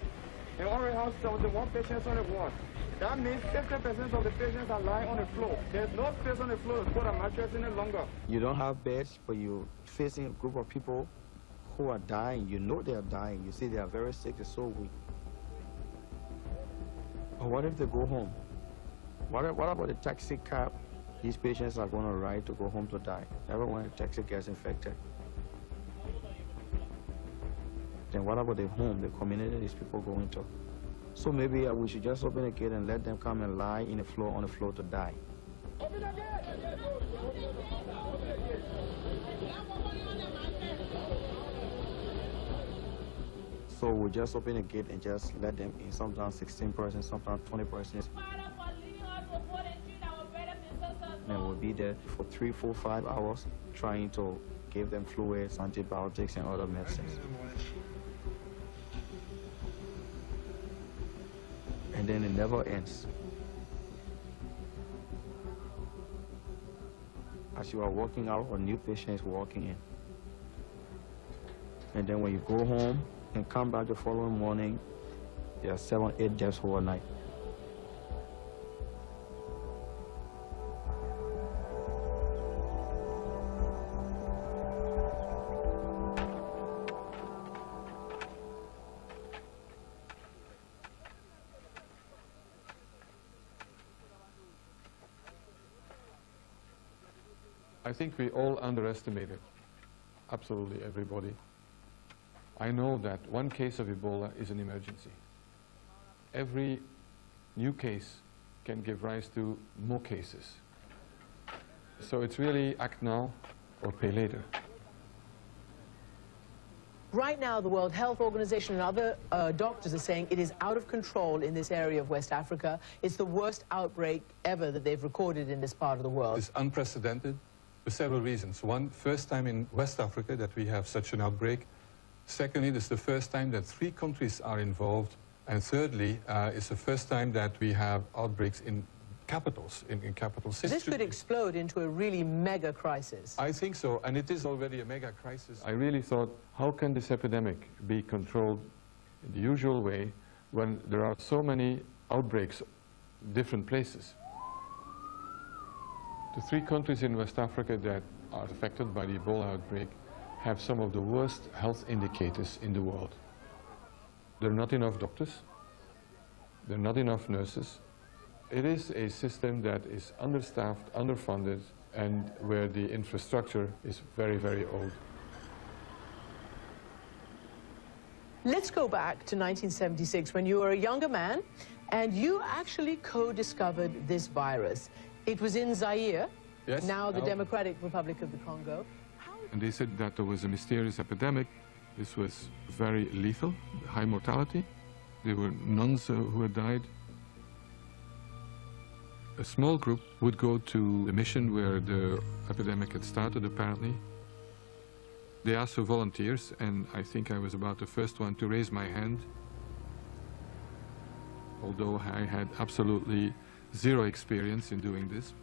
and only have 71 patients on the ward. That means 50% of the patients are lying on the floor. There's no space on the floor to put a mattress any longer. You don't have beds, but you're facing a group of people who are dying. You know they are dying. You see they are very sick, they're so weak. But what if they go home? What about the taxi cab these patients are going to ride to go home to die? Everyone in the taxi gets infected. Then what about the home, the community these people go into? So maybe we should just open the gate and let them come and lie on the floor to die. So we just open the gate and just let them in. Sometimes 16 persons, sometimes 20 persons. And we'll be there for 3, 4, 5 hours trying to give them fluids, antibiotics, and other medicines. And then it never ends. As you are walking out, a new patient is walking in. And then when you go home and come back the following morning, there are 7, 8 deaths overnight. I think we all underestimated, absolutely everybody. I know that one case of Ebola is an emergency. Every new case can give rise to more cases. So it's really act now or pay later. Right now, the World Health Organization and other doctors are saying it is out of control in this area of West Africa. It's the worst outbreak ever that they've recorded in this part of the world. It's unprecedented for several reasons. One, first time in West Africa that we have such an outbreak. Secondly, this is the first time that 3 countries are involved. And thirdly, it's the first time that we have outbreaks in capitals, in capital cities. This could explode into a really mega crisis. I think so, and it is already a mega crisis. I really thought, how can this epidemic be controlled in the usual way when there are so many outbreaks in different places? The 3 countries in West Africa that are affected by the Ebola outbreak have some of the worst health indicators in the world. There are not enough doctors, there are not enough nurses. It is a system that is understaffed, underfunded, and where the infrastructure is very, very old. Let's go back to 1976 when you were a younger man and you actually co-discovered this virus. It was in Zaire, yes, now the Democratic Republic of the Congo. And they said that there was a mysterious epidemic. This was very lethal, high mortality. There were nuns who had died. A small group would go to the mission where the epidemic had started, apparently. They asked for volunteers, and I think I was about the first one to raise my hand, although I had absolutely 0 experience in doing this.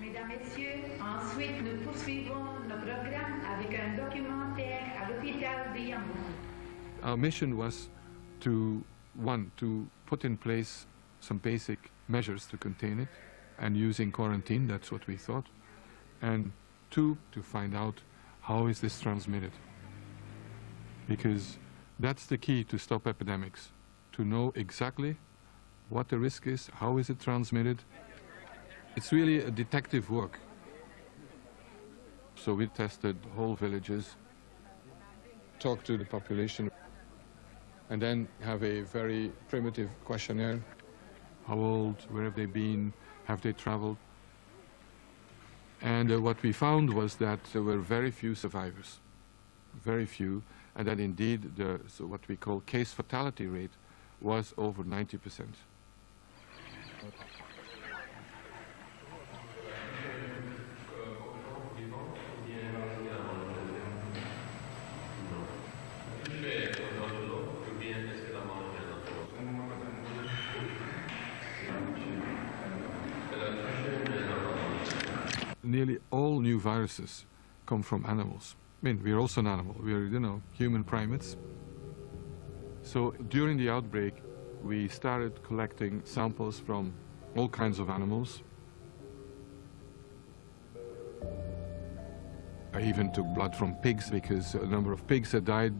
Mesdames, Messieurs, ensuite nous poursuivons nos programmes avec un documentaire à l'hôpital de Yamoussoukro. Our mission was to, 1, to put in place some basic measures to contain it, and using quarantine, that's what we thought, and 2, to find out how is this transmitted. Because that's the key to stop epidemics, to know exactly what the risk is, how is it transmitted. It's really a detective work. So we tested whole villages, talked to the population, and then have a very primitive questionnaire. How old, where have they been, have they traveled? And what we found was that there were very few survivors, very few, and that indeed so what we call case fatality rate was over 90%. nearly all new viruses come from animals. I mean, we're also an animal. We're, human primates. So during the outbreak, we started collecting samples from all kinds of animals. I even took blood from pigs because a number of pigs had died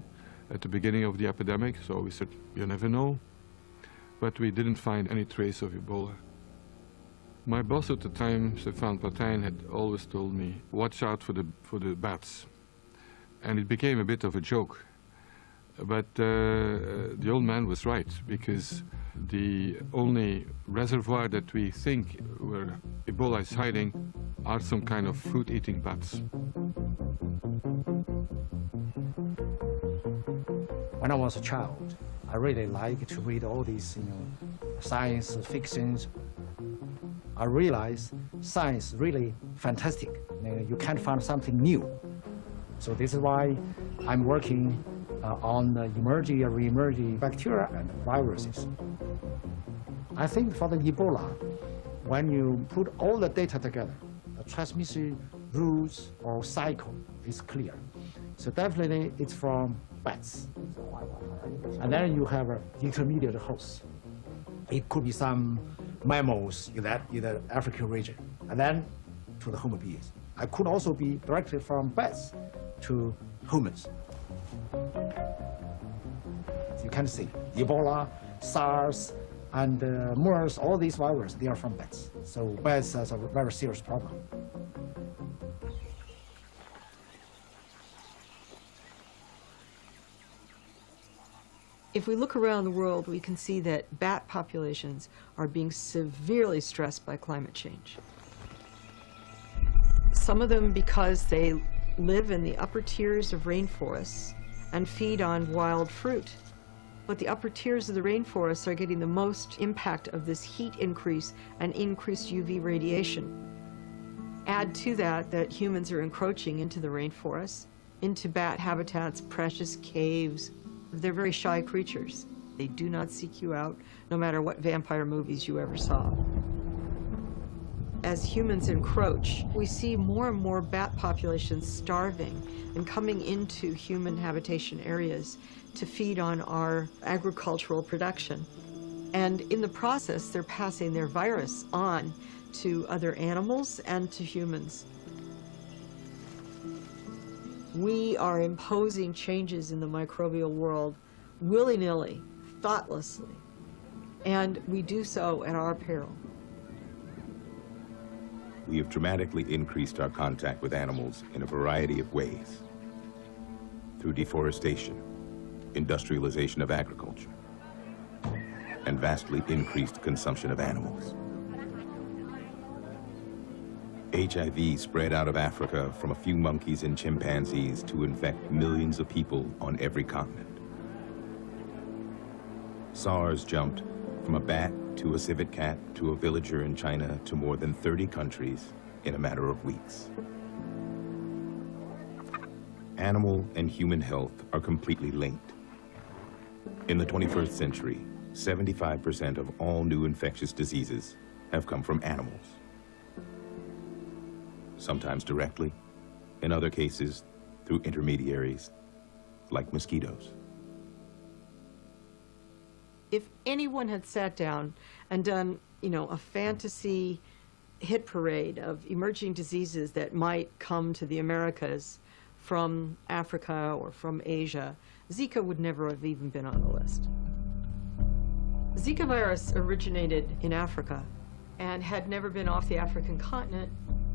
at the beginning of the epidemic, so we said, you never know. But we didn't find any trace of Ebola. My boss at the time, Stefan Patijn, had always told me, watch out for the bats. And it became a bit of a joke. But the old man was right, because the only reservoir that we think where Ebola is hiding are some kind of fruit-eating bats. When I was a child, I really liked to read all these, science fictions. I realized science is really fantastic. You can't find something new. So this is why I'm working on emerging and re-emerging bacteria and viruses. I think for the Ebola, when you put all the data together, the transmission rules or cycle is clear. So definitely it's from bats. And then you have an intermediate host. It could be some mammals in the African region, and then to the human beings. I could also be directly from bats to humans. You can see Ebola, SARS, and MERS, all these viruses, they are from bats. So bats is a very serious problem. If we look around the world, we can see that bat populations are being severely stressed by climate change. Some of them because they live in the upper tiers of rainforests and feed on wild fruit. But the upper tiers of the rainforests are getting the most impact of this heat increase and increased UV radiation. Add to that humans are encroaching into the rainforests, into bat habitats, precious caves. They're very shy creatures. They do not seek you out, no matter what vampire movies you ever saw. As humans encroach, we see more and more bat populations starving and coming into human habitation areas to feed on our agricultural production. And in the process, they're passing their virus on to other animals and to humans. We are imposing changes in the microbial world willy-nilly, thoughtlessly, and we do so at our peril. We have dramatically increased our contact with animals in a variety of ways. Through deforestation, industrialization of agriculture, and vastly increased consumption of animals. HIV spread out of Africa from a few monkeys and chimpanzees to infect millions of people on every continent. SARS jumped from a bat to a civet cat to a villager in China to more than 30 countries in a matter of weeks. Animal and human health are completely linked. In the 21st century, 75% of all new infectious diseases have come from animals. Sometimes directly, in other cases through intermediaries like mosquitoes. If anyone had sat down and done, a fantasy hit parade of emerging diseases that might come to the Americas from Africa or from Asia, Zika would never have even been on the list. Zika virus originated in Africa and had never been off the African continent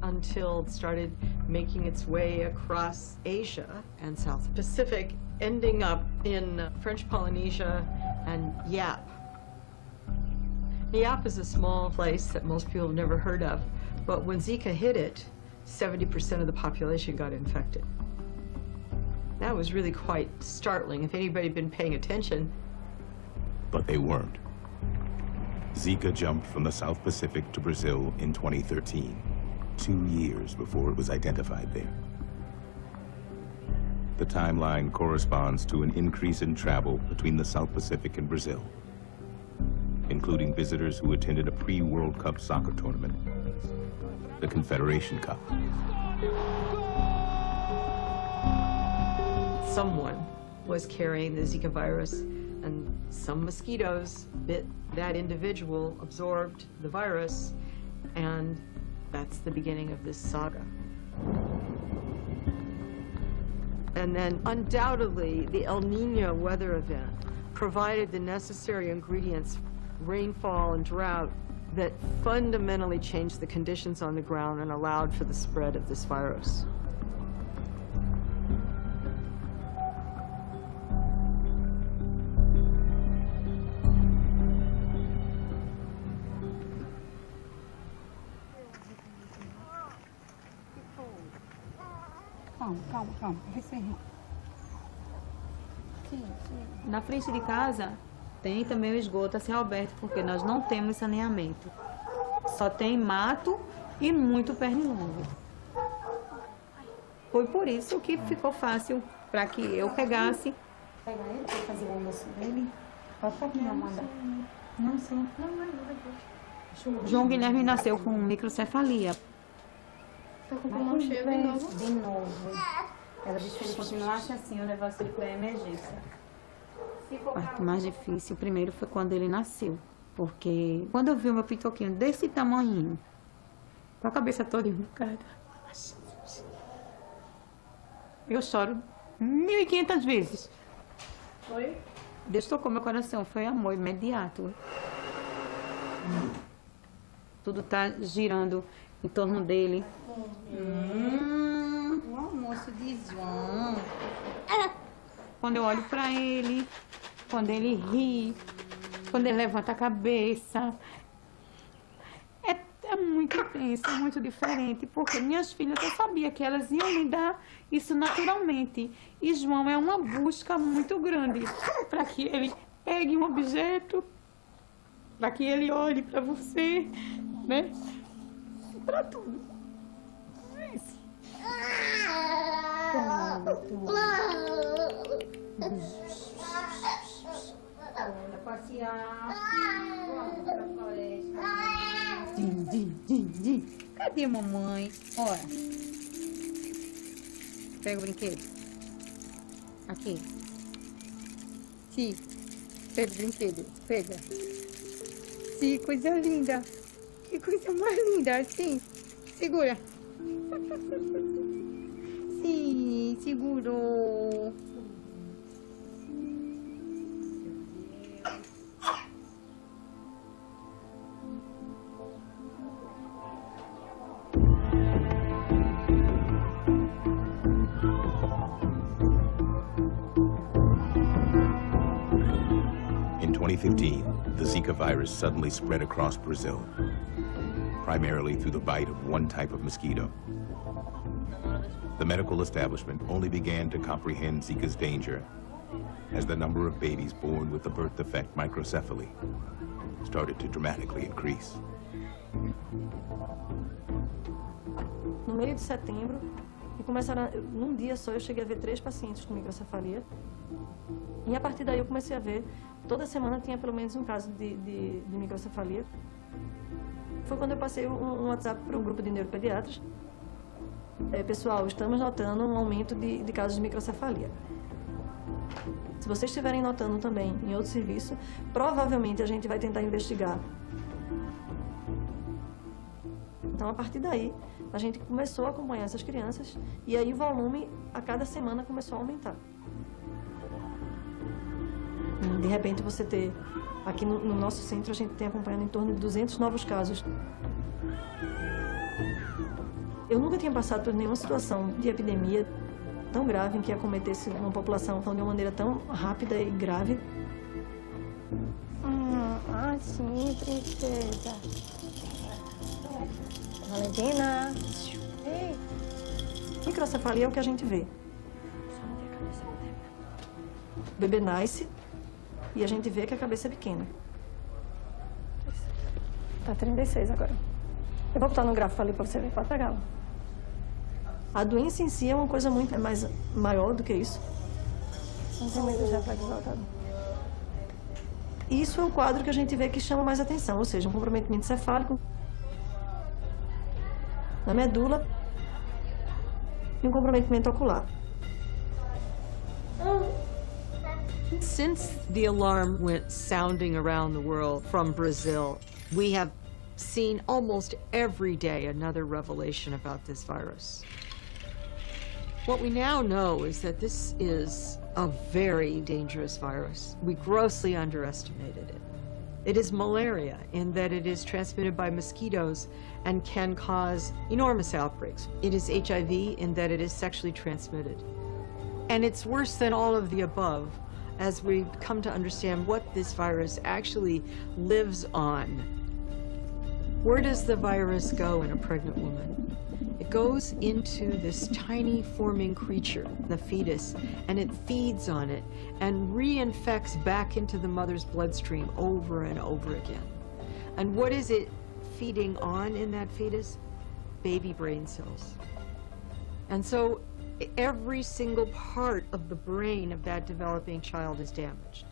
until it started making its way across Asia and South Pacific, ending up in French Polynesia and Yap. Yap is a small place that most people have never heard of, but when Zika hit it, 70% of the population got infected. That was really quite startling if anybody had been paying attention. But they weren't. Zika jumped from the South Pacific to Brazil in 2013, 2 years before it was identified there. The timeline corresponds to an increase in travel between the South Pacific and Brazil. including visitors who attended a pre-World Cup soccer tournament, the Confederation Cup. Someone was carrying the Zika virus, and some mosquitoes bit that individual, absorbed the virus, and that's the beginning of this saga. And then undoubtedly the El Nino weather event provided the necessary ingredients, rainfall and drought, that fundamentally changed the conditions on the ground and allowed for the spread of this virus. Na frente de casa tem também o esgoto a céu aberto, porque nós não temos saneamento. Só tem mato e muito pernilongo. Foi por isso que ficou fácil para que eu pegasse. Pegar ele para fazer o almoço dele. Pode ficar aqui, minha mãe. Não sei. João Guilherme nasceu com microcefalia. Tá com o pulmão cheio de novo? De novo. Ela disse que ele continuasse assim, eu levasse ele para emergência. A parte mais difícil, primeiro, foi quando ele nasceu. Porque quando eu vi o meu pitoquinho desse tamanho, com a cabeça toda enrucada, eu choro 1.500 vezes. Foi? Deus tocou meu coração, foi amor imediato. Tudo tá girando em torno dele. O almoço de João. Quando eu olho para ele, quando ele ri, quando ele levanta a cabeça. É muito intenso, é muito diferente, porque minhas filhas, eu sabia que elas iam me dar isso naturalmente. E João é uma busca muito grande para que ele pegue um objeto, para que ele olhe para você, né? Para tudo. É isso. Bora passear. Vamos pra floresta. Cadê a mamãe? Olha. Pega o brinquedo. Aqui. Sim. Pega o brinquedo. Pega. Sim, coisa linda. Que coisa mais linda. Sim. Segura. Sim, segurou. In 2015, the Zika virus suddenly spread across Brazil, primarily through the bite of one type of mosquito. The medical establishment only began to comprehend Zika's danger as the number of babies born with the birth defect microcephaly started to dramatically increase. No meio de setembro, e começaram, num dia só eu cheguei a ver 3 pacientes com microcefalia. E a partir daí eu comecei a ver, toda semana tinha pelo menos um caso de microcefalia. Foi quando eu passei um WhatsApp para um grupo de neuropediatras. Pessoal, estamos notando um aumento de casos de microcefalia. Se vocês estiverem notando também em outro serviço, provavelmente a gente vai tentar investigar. Então, a partir daí, a gente começou a acompanhar essas crianças e aí o volume, a cada semana, começou a aumentar. De repente, você ter... Aqui no nosso centro, a gente tem acompanhando em torno de 200 novos casos. Eu nunca tinha passado por nenhuma situação de epidemia tão grave em que acometesse uma população de uma maneira tão rápida e grave. Sim, princesa. Valentina. Ei. Microcefalia é o que a gente vê. O bebê nasce e a gente vê que a cabeça é pequena. Tá 36 agora. Eu vou botar no gráfico ali pra você ver. Pode pegá-la. A doença em si é uma coisa muito maior do que isso. Não tem medo já, pode voltar. Isso é um quadro que a gente vê que chama mais atenção, ou seja, um comprometimento cefálico na medula e um comprometimento ocular. Since the alarm went sounding around the world from Brazil, we have seen almost every day another revelation about this virus. What we now know is that this is a very dangerous virus. We grossly underestimated it. It is malaria in that it is transmitted by mosquitoes and can cause enormous outbreaks. It is HIV in that it is sexually transmitted. And it's worse than all of the above as we come to understand what this virus actually lives on. Where does the virus go in a pregnant woman? It goes into this tiny forming creature, the fetus, and it feeds on it and reinfects back into the mother's bloodstream over and over again. And what is it feeding on in that fetus? Baby brain cells. And so every single part of the brain of that developing child is damaged.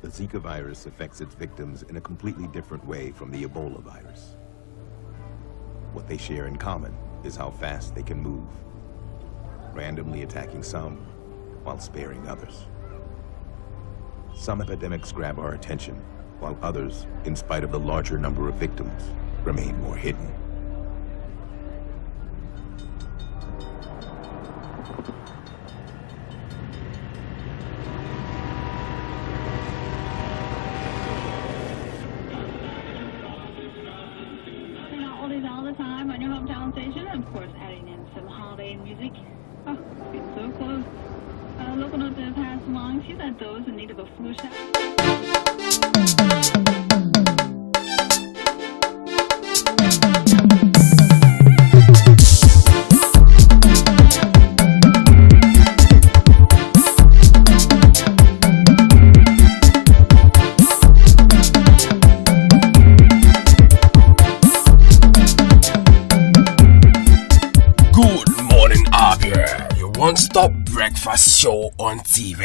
The Zika virus affects its victims in a completely different way from the Ebola virus. What they share in common is how fast they can move, randomly attacking some while sparing others. Some epidemics grab our attention, while others, in spite of the larger number of victims, remain more hidden. All the time on your hometown station, of course, adding in some holiday music. Oh, it's so close. Local note to pass along to that those in need of a flu shot. Good morning, Abia, your one-stop breakfast show on TV.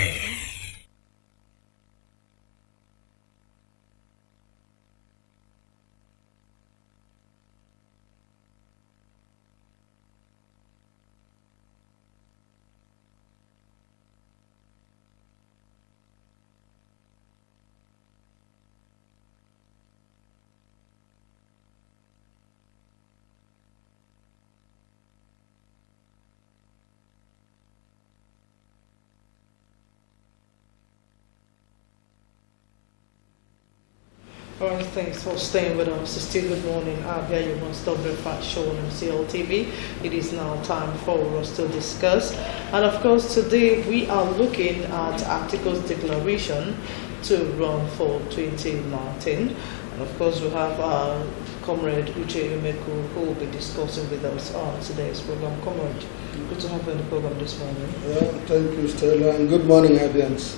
Alright, thanks for staying with us. It's still Good Morning, Abia, your one-stop breakfast show on MCL TV. It is now time for us to discuss. And of course, today we are looking at Article's declaration to run for 2019. And of course, we have our comrade Uche Umeku who will be discussing with us on today's program. Comrade, good to have you on the program this morning. Yeah, thank you, Stella, and good morning, Abians.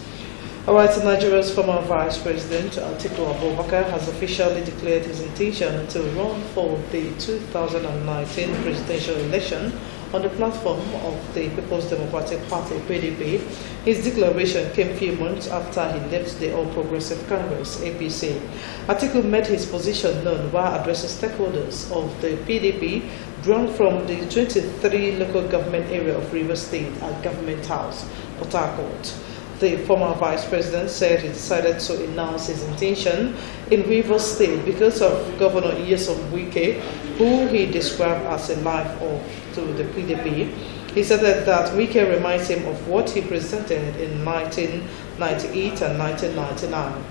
All right, so Nigeria's former Vice President, Atiku Abubakar, has officially declared his intention to run for the 2019 presidential election on the platform of the People's Democratic Party, PDP. His declaration came a few months after he left the All Progressive Congress, APC. Atiku made his position known while addressing stakeholders of the PDP drawn from the 23 local government area of Rivers State at Government House, Port Harcourt. The former vice president said he decided to announce his intention in Rivers State because of Governor Nyesom Wike, who he described as a life off to the PDP. He said that Wike reminds him of what he presented in 1998 and 1999.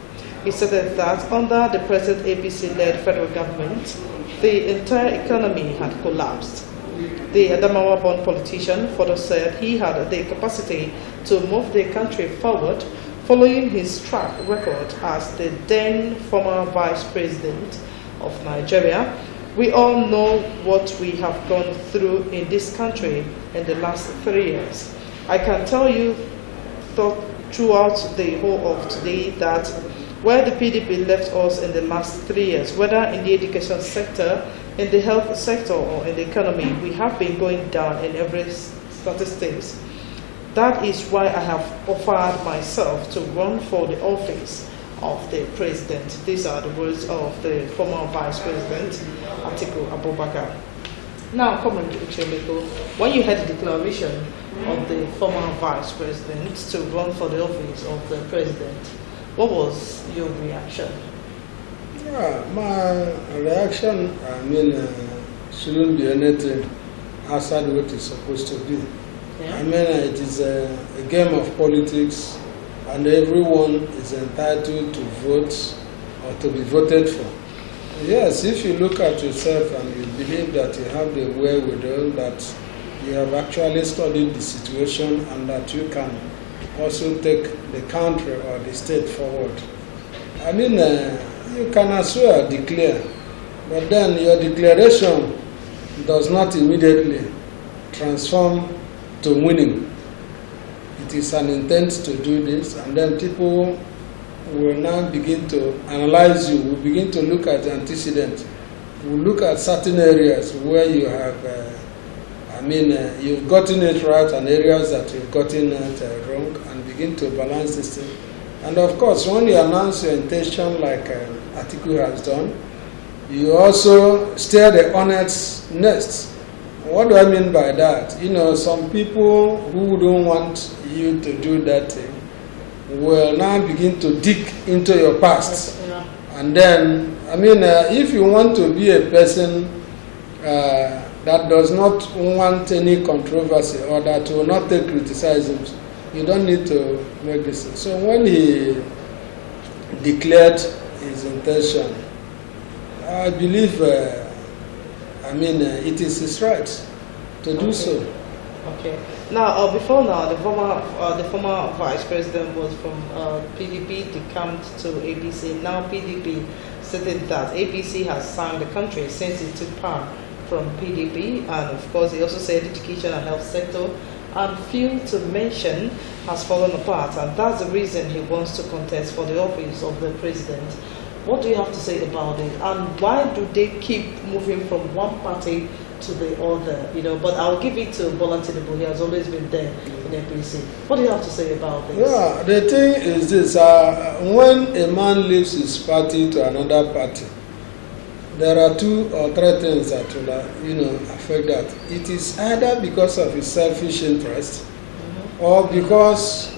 He said that under the present APC-led federal government, the entire economy had collapsed. The Adamawa-born politician further said he had the capacity to move the country forward following his track record as the then former vice president of Nigeria. We all know what we have gone through in this country in the last 3 years. I can tell you throughout the whole of today that where the PDP left us in the last 3 years, whether in the education sector, in the health sector, or in the economy, we have been going down in every statistics. That is why I have offered myself to run for the office of the president. These are the words of the former Vice President, Atiku Abubakar. Now, Comrade Uchemeko, when you had the declaration of the former Vice President to run for the office of the President, what was your reaction? Yeah, my reaction, shouldn't be anything outside what it's supposed to be. Yeah. It is a game of politics, and everyone is entitled to vote or to be voted for. Yes, if you look at yourself and you believe that you have the wherewithal, that you have actually studied the situation and that you can also take the country or the state forward. You can as well declare, but then your declaration does not immediately transform to winning. It is an intent to do this, and then people will now begin to analyze you, will begin to look at the antecedent, will look at certain areas where you have, you've gotten it right and areas that you've gotten it wrong, and begin to balance this thing. And of course, when you announce your intention like Atiku has done, you also stir the hornet's nest. What do I mean by that? Some people who don't want you to do that thing will now begin to dig into your past. Yeah. And then, if you want to be a person that does not want any controversy or that will not take criticisms, you don't need to make this. So when he declared his intention, I believe, it is his right to do so. Okay. Now, before now, the former Vice President was from PDP, decamped to ABC. Now PDP stated that ABC has signed the country since it took power from PDP, and of course he also said education and health sector and few to mention has fallen apart, and that's the reason he wants to contest for the office of the president. What do you have to say about it, and why do they keep moving from one party to the other? But I'll give it to Bola Tinubu. He has always been there in APC. What do you have to say about this? Yeah, the thing is this: when a man leaves his party to another party, there are 2 or 3 things that will, affect that. It is either because of his selfish interest, or because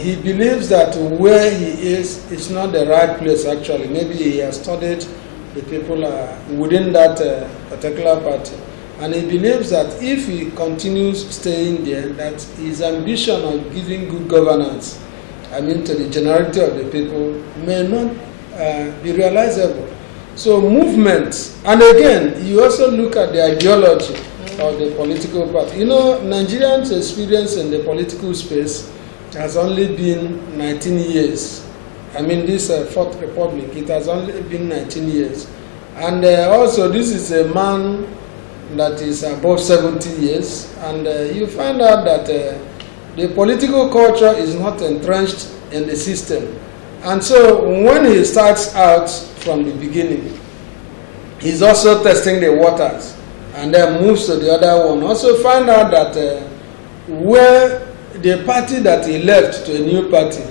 he believes that where he is not the right place. Actually, maybe he has studied the people within that particular party, and he believes that if he continues staying there, that his ambition of giving good governance, to the generality of the people, may not be realizable. So movements, and again, you also look at the ideology of the political party. Nigerians' experience in the political space has only been 19 years. This Fourth Republic, it has only been 19 years. And also, this is a man that is above 70 years, and you find out that the political culture is not entrenched in the system. And so, when he starts out from the beginning, he's also testing the waters, and then moves to the other one. Also find out that where the party that he left to a new party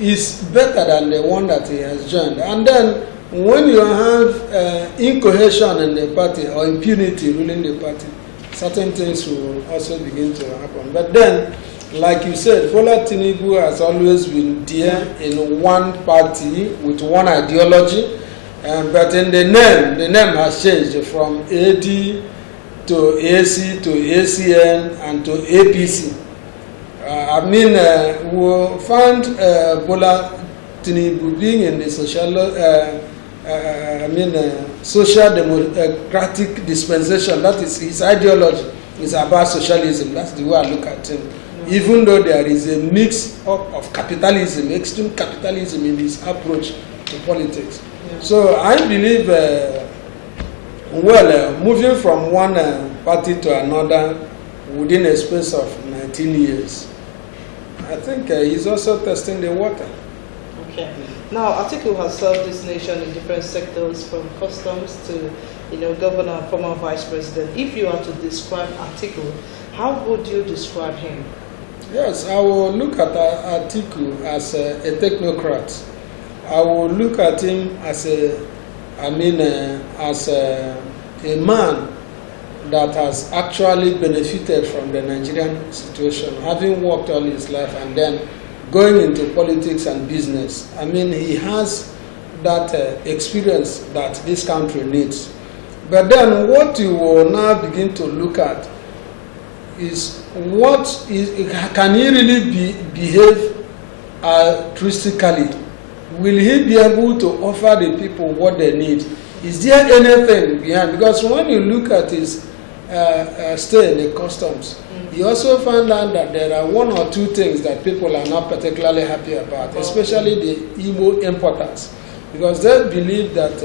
is better than the one that he has joined. And then when you have incohesion in the party or impunity ruling the party, certain things will also begin to happen. But then, like you said, Bola Tinubu has always been there in one party with one ideology, but in the name has changed from AD to AC to ACN and to APC. We'll find Bola Tinubu being in the social democratic dispensation. That is his ideology. It's about socialism. That's the way I look at him. Even though there is a mix of capitalism, extreme capitalism in his approach to politics. Yeah. So I believe, moving from one party to another within a space of 19 years, I think he's also testing the water. Okay. Now, Atiku has served this nation in different sectors, from customs to, governor and former vice president. If you are to describe Atiku, how would you describe him? Yes, I will look at Atiku as a technocrat. I will look at him as as a man that has actually benefited from the Nigerian situation, having worked all his life and then going into politics and business. I mean, he has that experience that this country needs. But then what you will now begin to look at is can he really behave altruistically? Will he be able to offer the people what they need? Is there anything behind? Because when you look at his stay in the customs, you also find out that there are one or two things that people are not particularly happy about, especially the Igbo importers, because they believe that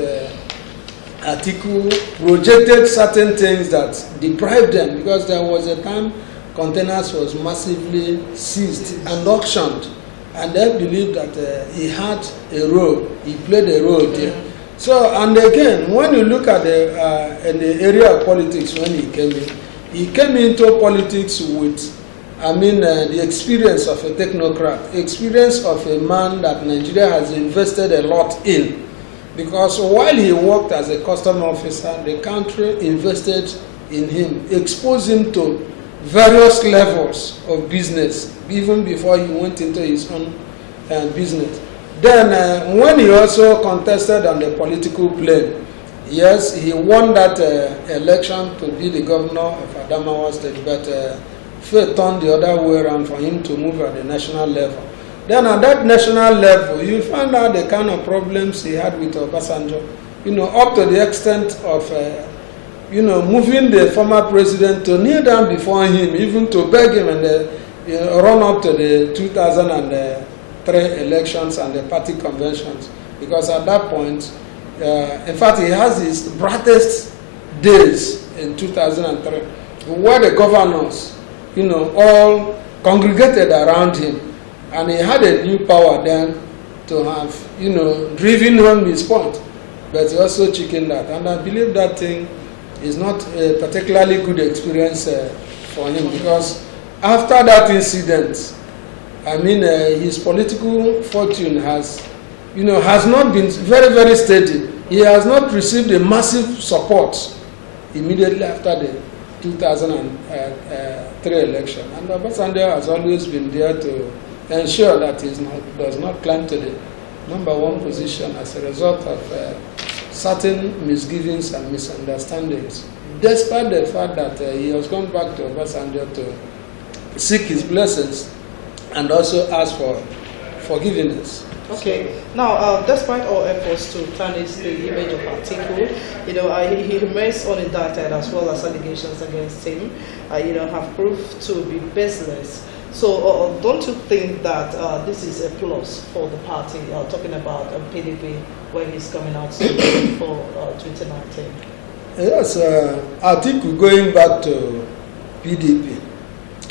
Atiku projected certain things that deprived them, because there was a time containers was massively seized and auctioned, and they believed that he had a role, he played a role there. So, and again, when you look at in the area of politics, when he came into politics with, the experience of a technocrat, experience of a man that Nigeria has invested a lot in. Because while he worked as a custom officer, the country invested in him, exposed him to various levels of business, even before he went into his own business. Then when he also contested on the political plane, yes, he won that election to be the governor of Adamawa State, but fate turned the other way around for him to move at the national level. Then at that national level, you find out the kind of problems he had with Obasanjo, up to the extent of, moving the former president to kneel down before him, even to beg him, and run up to the 2003 elections and the party conventions. Because at that point, in fact, he has his brightest days in 2003, where the governors, all congregated around him. And he had a new power then to have, driven home his point. But he also chickened out. And I believe that thing is not a particularly good experience for him, because after that incident, his political fortune has not been very, very steady. He has not received a massive support immediately after the 2003 election. And Obasanjo has always been there to ensure that he does not climb to the #1 position as a result of certain misgivings and misunderstandings, despite the fact that he has gone back to Obasanjo to seek his blessings and also ask for forgiveness. Okay. Now, despite all efforts to tarnish the image of Atiku, he remains unindicted, as well as allegations against him, have proved to be baseless. So, don't you think that this is a plus for the party? Talking about PDP when he's coming out soon for 2019. Yes, Atiku going back to PDP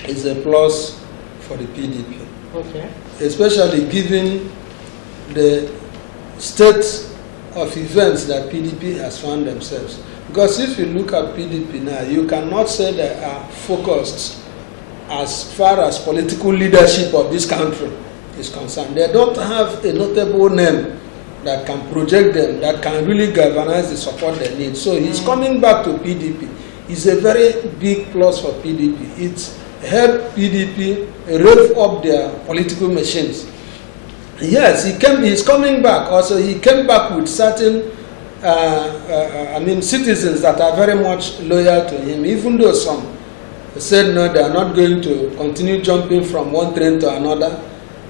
is a plus for the PDP. Okay. Especially given the state of events that PDP has found themselves. Because if you look at PDP now, you cannot say they are focused as far as political leadership of this country is concerned. They don't have a notable name that can project them, that can really galvanize the support they need. So he's coming back to PDP. It's a very big plus for PDP. It's helped PDP rev up their political machines. Yes, he's coming back. Also, he came back with certain citizens that are very much loyal to him, even though some said no, they are not going to continue jumping from one train to another,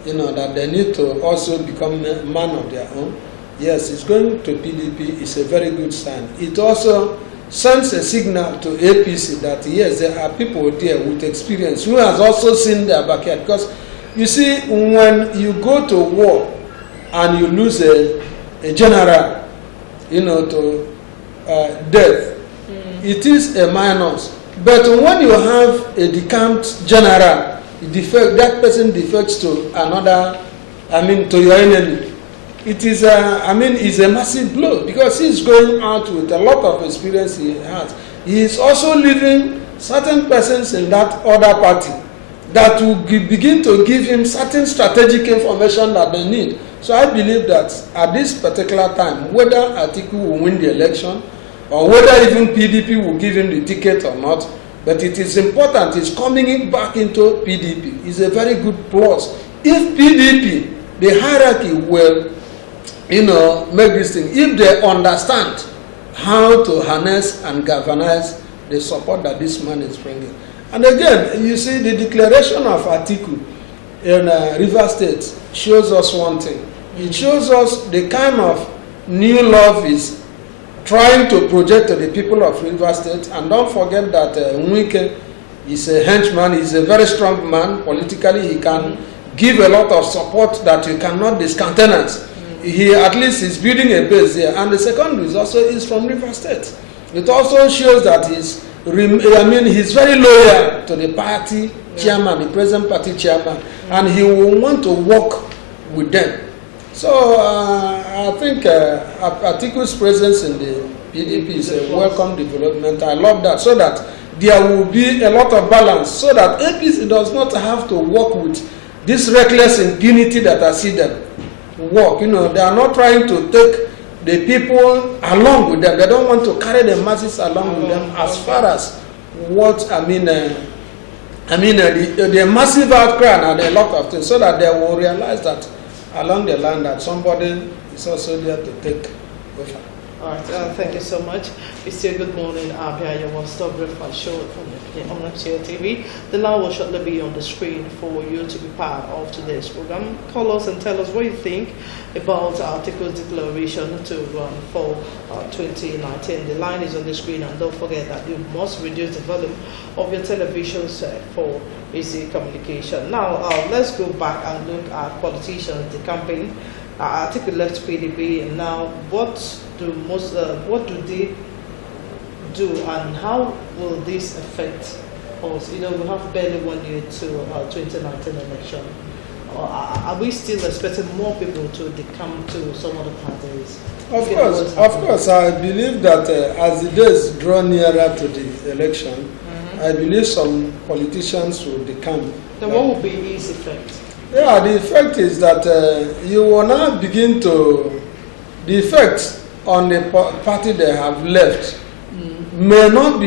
that they need to also become a man of their own. Yes, it's going to PDP is a very good sign. It also sends a signal to APC that yes, there are people there with experience who has also seen their backyard. Because you see, when you go to war and you lose a general, to death, it is a minus. But when you have a decamped general, that person defects to another, to your enemy, it is is a massive blow, because he's going out with a lot of experience he has. He is also leaving certain persons in that other party that will begin to give him certain strategic information that they need. So I believe that at this particular time, whether Atiku will win the election or whether even PDP will give him the ticket or not, but it is important, he's coming back into PDP. It's a very good plus. If PDP, the hierarchy will, make this thing, if they understand how to harness and galvanize the support that this man is bringing. And again, you see, the declaration of Atiku in River State shows us one thing. It shows us the kind of new love is trying to project to the people of River State. And don't forget that Nwike is a henchman, he's a very strong man. Politically, he can give a lot of support that you cannot discountenance. He at least is building a base there. And the second is also is from River State. It also shows that he's very loyal to the party chairman, the present party chairman, and he will want to work with them. So I think Atiku's presence in the PDP is a welcome development. I love that, so that there will be a lot of balance, so that APC does not have to work with this reckless impunity that I see them work. They are not trying to take the people along with them. They don't want to carry the masses along with them as far as what the massive outcry and a lot of things, so that they will realize that along the line that somebody is also there to take over. All right, thank you so much. It's your Good Morning Abia, your one-stop breakfast show from the Omnipsia TV. The line will shortly be on the screen for you to be part of today's program. Call us and tell us what you think about Atiku's declaration to run for 2019. The line is on the screen, and don't forget that you must reduce the volume of your television set for easy communication. Now, let's go back and look at politicians, the campaign. Atiku left PDP, and now what do they do, and how will this affect us? We have barely 1 year to 2019 election. Are we still expecting more people to come to some other parties? Of course. I believe that as the days draw nearer to the election, I believe some politicians will become. Then what will be his effect? Yeah, the effect is that you will now begin to, the effect on the party they have left may not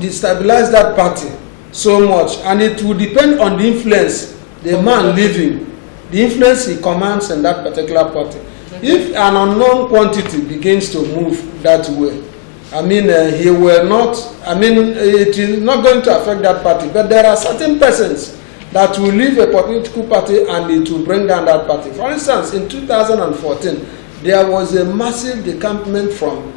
destabilize that party so much, and it will depend on the influence the man leaving, the influence he commands in that particular party. If an unknown quantity begins to move that way, he will not, it is not going to affect that party, but there are certain persons that will leave a political party and it will bring down that party. For instance, in 2014, there was a massive decampment from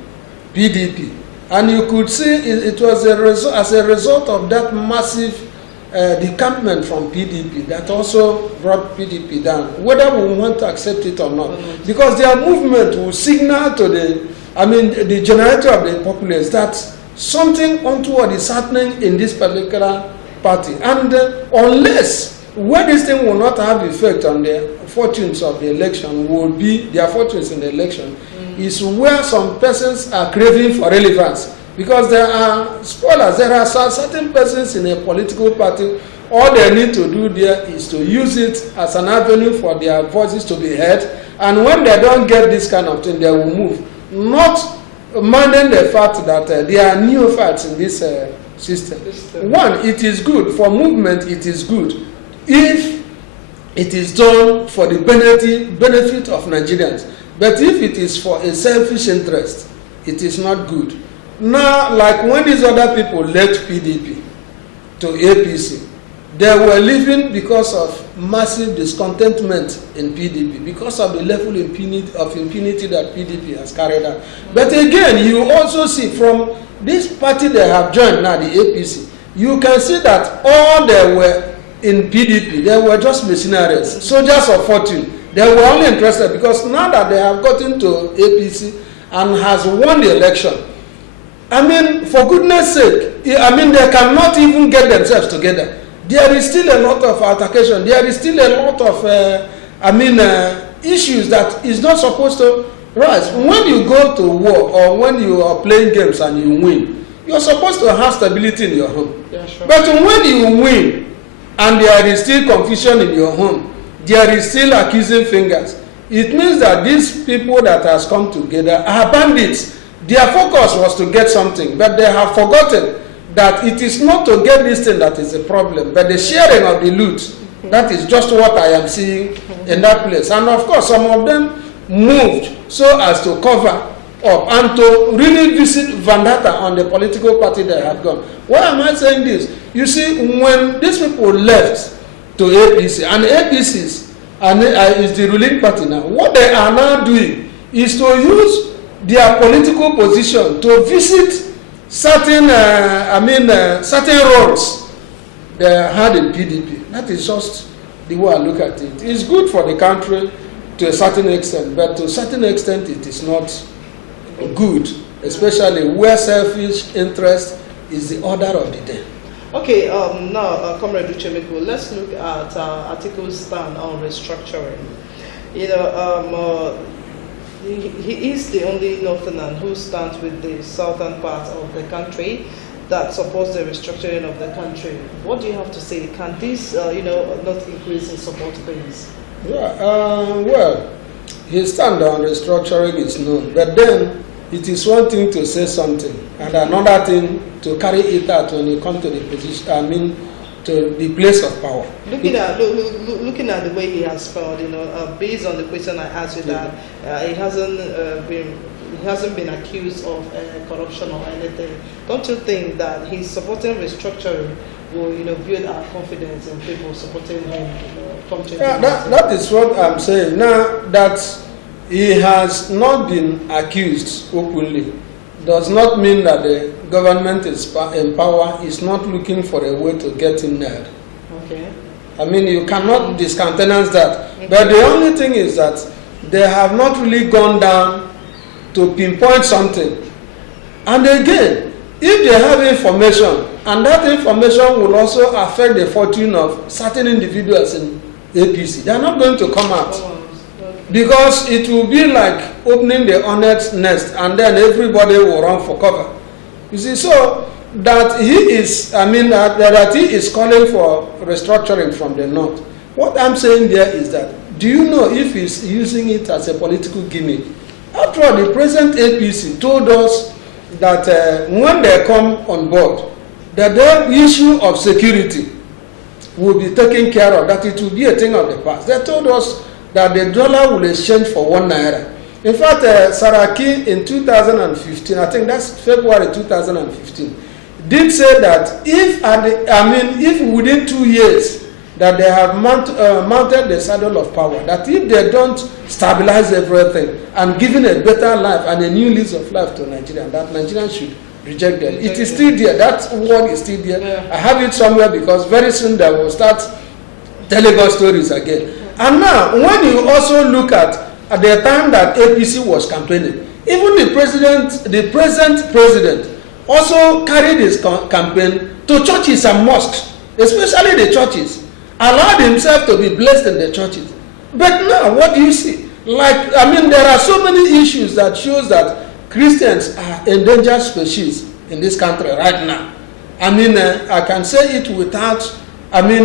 PDP. And you could see it was as a result of that massive decampment from PDP that also brought PDP down, whether we want to accept it or not. Because their movement will signal to the generator of the populace that something untoward is happening in this particular party. And unless where this thing will not have effect on the fortunes of the election, will be their fortunes in the election, is where some persons are craving for relevance. Because there are spoilers, there are certain persons in a political party, all they need to do there is to use it as an avenue for their voices to be heard, and when they don't get this kind of thing, they will move. Not minding the fact that there are neophytes in this system. One, it is good for movement, it is good if it is done for the benefit of Nigerians. But if it is for a selfish interest, it is not good. Now, like when these other people left PDP to APC, they were leaving because of massive discontentment in PDP, because of the level of impunity that PDP has carried out. But again, you also see from this party they have joined now, the APC, you can see that all they were in PDP, they were just mercenaries, soldiers of fortune. They were only interested because now that they have gotten to APC and has won the election, for goodness sake, they cannot even get themselves together. There is still a lot of altercation. There is still a lot of, issues that is not supposed to rise. When you go to war or when you are playing games and you win, you're supposed to have stability in your home. Yeah, sure. But when you win and there is still confusion in your home, there is still accusing fingers, it means that these people that has come together are bandits. Their focus was to get something, but they have forgotten that it is not to get this thing that is the problem, but the sharing of the loot. That is just what I am seeing in that place. And of course, some of them moved so as to cover up and to really visit vendetta on the political party they have gone. Why am I saying this? You see, when these people left to APC, and APC is the ruling party now, what they are now doing is to use their political position to visit certain, certain roles they had in PDP. That is just the way I look at it. It's good for the country to a certain extent, but to a certain extent it is not good, especially where selfish interest is the order of the day. Okay, now, Comrade Uchemeko, let's look at Atiku's stand on restructuring. You know, he is the only Northerner who stands with the southern part of the country that supports the restructuring of the country. What do you have to say? Can this, not increase in support base? Yeah, well, his stand on restructuring is known, but then it is one thing to say something and another thing to carry it out when you come to the position, to the place of power. Looking at the way he has failed, based on the question I asked you, that he hasn't been accused of corruption or anything. Don't you think that his supporting restructuring will, build our confidence in people supporting him? That is what I'm saying. Now that he has not been accused openly, does not mean that the government is in power is not looking for a way to get him nailed. Okay. I mean, you cannot discountenance that. Okay. But the only thing is that they have not really gone down to pinpoint something. And again, if they have information, and that information will also affect the fortune of certain individuals in APC, they are not going to come out. Because it will be like opening the hornet's nest and then everybody will run for cover. You see, so that he is, that he is calling for restructuring from the north. What I'm saying there is that, do you know if he's using it as a political gimmick? After all, the present APC told us that when they come on board, that the issue of security will be taken care of, that it will be a thing of the past. They told us that the dollar will exchange for 1 naira. In fact, Saraki in 2015, I think that's February 2015, did say that if within 2 years that they have mounted the saddle of power, that if they don't stabilize everything and giving a better life and a new lease of life to Nigeria, that Nigerians should reject them. It is still there. That word is still there. Yeah. I have it somewhere because very soon they will start telling us stories again. And now, when you also look at the time that APC was campaigning, even the present president also carried his campaign to churches and mosques, especially the churches, allowed himself to be blessed in the churches. But now, what do you see? There are so many issues that shows that Christians are endangered species in this country right now. I can say it without any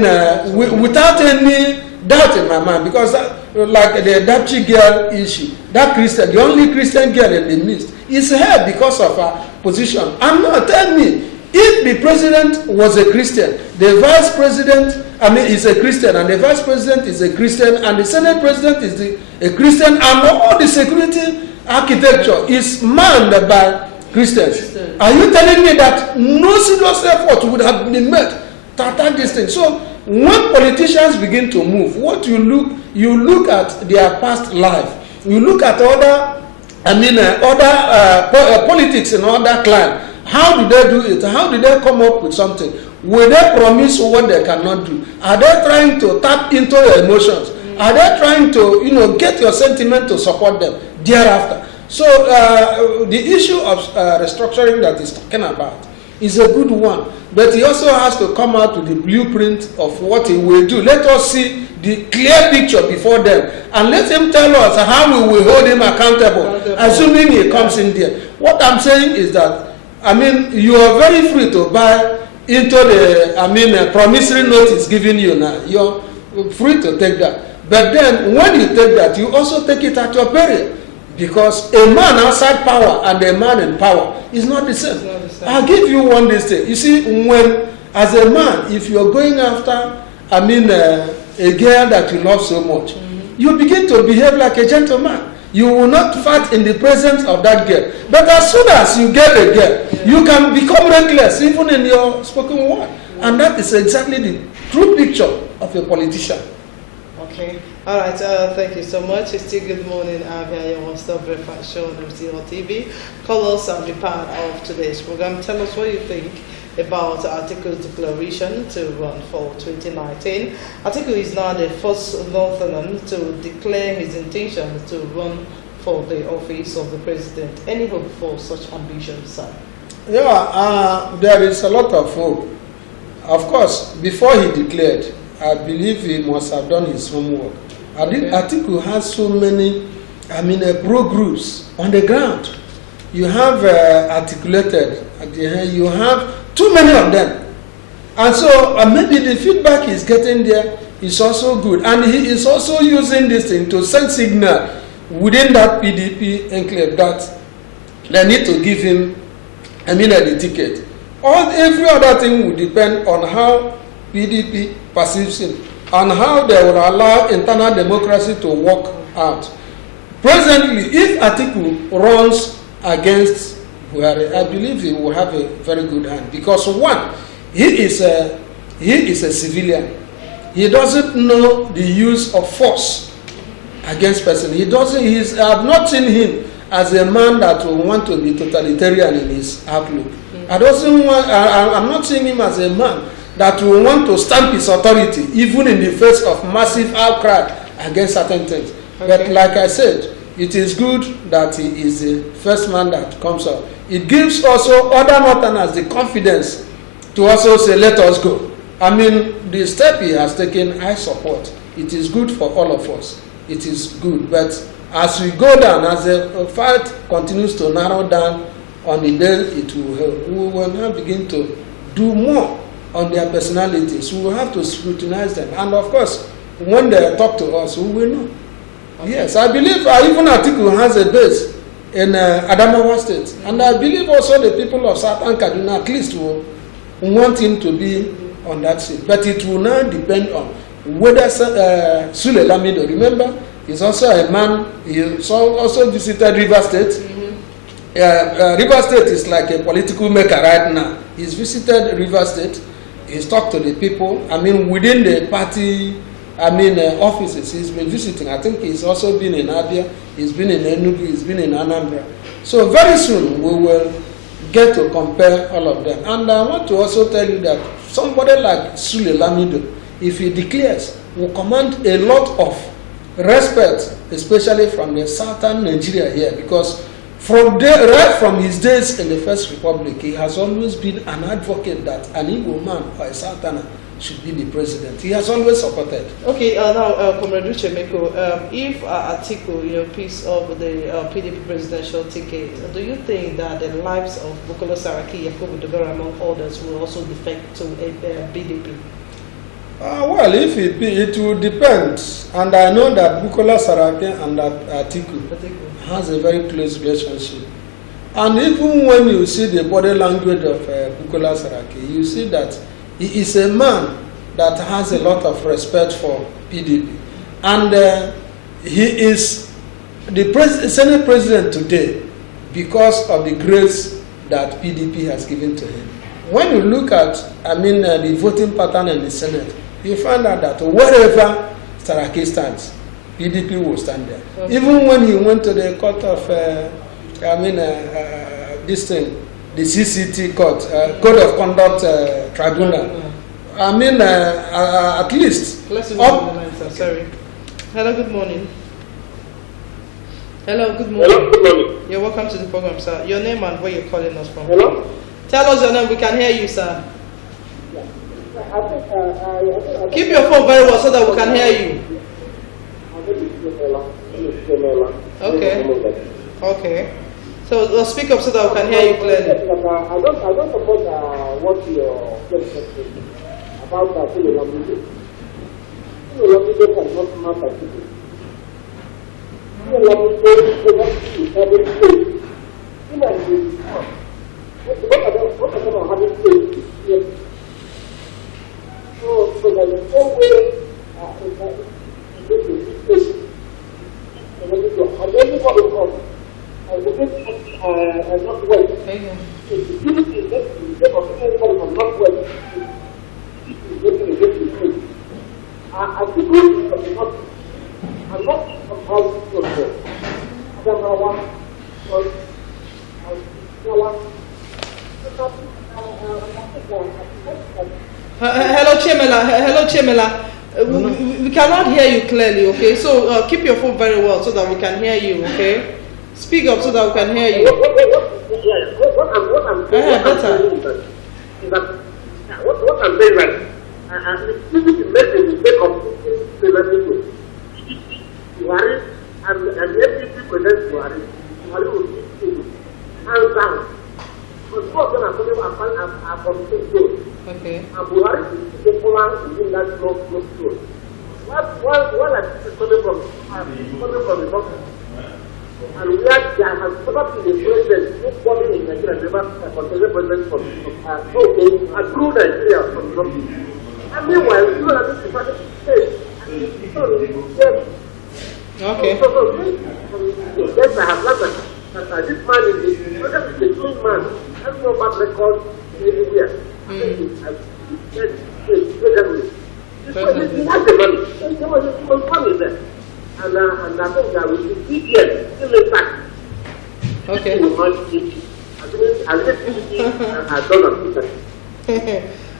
doubt in my mind, because like the Dapchi girl issue, the only Christian girl in the midst, is here because of her position. And now tell me, if the president was a Christian, the vice president, is a Christian, and the vice president is a Christian, and the Senate president is a Christian, and all the security architecture is manned by Christians. Are you telling me that no serious effort would have been made to attack this thing? So when politicians begin to move, what you look at their past life, you look at other politics in other clans. How do they do it? How do they come up with something? Will they promise what they cannot do? Are they trying to tap into your emotions? Are they trying to, get your sentiment to support them thereafter? So the issue of restructuring that he's talking about is a good one, but he also has to come out with the blueprint of what he will do. Let us see the clear picture before them, and let him tell us how we will hold him accountable, assuming he comes in there. What I'm saying is that, you are very free to buy into the, promissory note is given you now. You're free to take that. But then when you take that, you also take it at your peril. Because a man outside power and a man in power is not the same. I'll give you one this thing. You see, when, as a man, if you're going after, a girl that you love so much, you begin to behave like a gentleman. You will not fight in the presence of that girl. But as soon as you get a girl, you can become reckless, even in your spoken word. And that is exactly the true picture of a politician. Okay. All right. Thank you so much. It's still Good Morning, Abia, your one-stop breakfast show on MCL TV. Call us and be part of today's program. Tell us what you think about Atiku's declaration to run for 2019. Atiku is now the first Northerner to declare his intention to run for the office of the president. Any hope for such ambition, sir? Yeah, there is a lot of hope. Of course, before he declared, I believe he must have done his homework. Atiku has so many, pro groups on the ground. You have articulated, you have too many of them. And so maybe the feedback he's getting there is also good. And he is also using this thing to send signal within that PDP enclave that they need to give him, the ticket. Every other thing will depend on how PDP perceives him and how they will allow internal democracy to work out. Presently, if Atiku runs against Buhari, I believe he will have a very good hand because one, he is a civilian. He doesn't know the use of force against person. I've not seen him as a man that will want to be totalitarian in his outlook. I'm not seeing him as a man that will want to stamp his authority even in the face of massive outcry against certain things. Okay. But like I said, it is good that he is the first man that comes up. It gives also other Northerners the confidence to also say, let us go. The step he has taken, I support. It is good for all of us. It is good. But as we go down, as the fight continues to narrow down on the day it will help, we will now begin to do more on their personalities. We will have to scrutinize them. And of course, when they talk to us, we will know. Okay. Yes, I believe even Atiku has a base in Adamawa State. And I believe also the people of Southern Kaduna at least will want him to be on that seat. But it will now depend on whether Sule Lamido, remember, he's also a man, he also visited River State. River State is like a political maker right now. He's visited River State. He's talked to the people. Within the party, offices, he's been visiting. I think he's also been in Abia. He's been in Enugu. He's been in Anambra. So very soon we will get to compare all of them. And I want to also tell you that somebody like Sule Lamido, if he declares, will command a lot of respect, especially from the southern Nigeria here, because right from his days in the First Republic, he has always been an advocate that an Igbo man or a Southerner should be the president. He has always supported. Okay, now, Comrade Uchemeko, if Atiku, picks up the PDP presidential ticket, do you think that the lives of Bukola Saraki, Yakubu Dogara, among others, will also defect to PDP? Well, it will depend. And I know that Bukola Saraki and Atiku has a very close relationship. And even when you see the body language of Bukola Saraki, you see that he is a man that has a lot of respect for PDP. And he is the Senate president today because of the grace that PDP has given to him. When you look at, the voting pattern in the Senate, you find out that wherever Saraki stands, PDP will stand there. Okay. Even when he went to the court of, this thing, the CCT court, Code of Conduct Tribunal. At least. Sorry. Hello, good morning. Hello, good morning. Hello, good morning. You're welcome to the program, sir. Your name and where you're calling us from. Hello? Tell us your name. We can hear you, sir. Keep your phone very well so that we can hear you. Okay. Okay. So speak up so that we can hear you clearly. I don't support what your question said about Lamide. Lamide cannot matter people. Lamide is having faith. What are them having faith? Yes. So there is no way and everybody comes. And the Northwest. The unity of everybody from Northwest is making a difference. I think I'm not about to go. Hello, Chemela. We cannot hear you clearly, okay? So keep your phone very well so that we can hear you, okay? Speak up so that we can hear you. What I'm saying is that this is the mistake of Buhari and FDP presents Buhari will be hands down. Because most of them are coming are from the same zone. Okay. And Buhari is the polar within that zone. While I see coming from the north, and we have there has never been a president, nobody in Nigeria never contested president from through Nigeria from north. And meanwhile, you know that this is a state. Okay. So yes, I have learned that this man is a clean man. Has no bad record anywhere. He has the money. There was money there. And I think that we should keep here till the fact. Okay.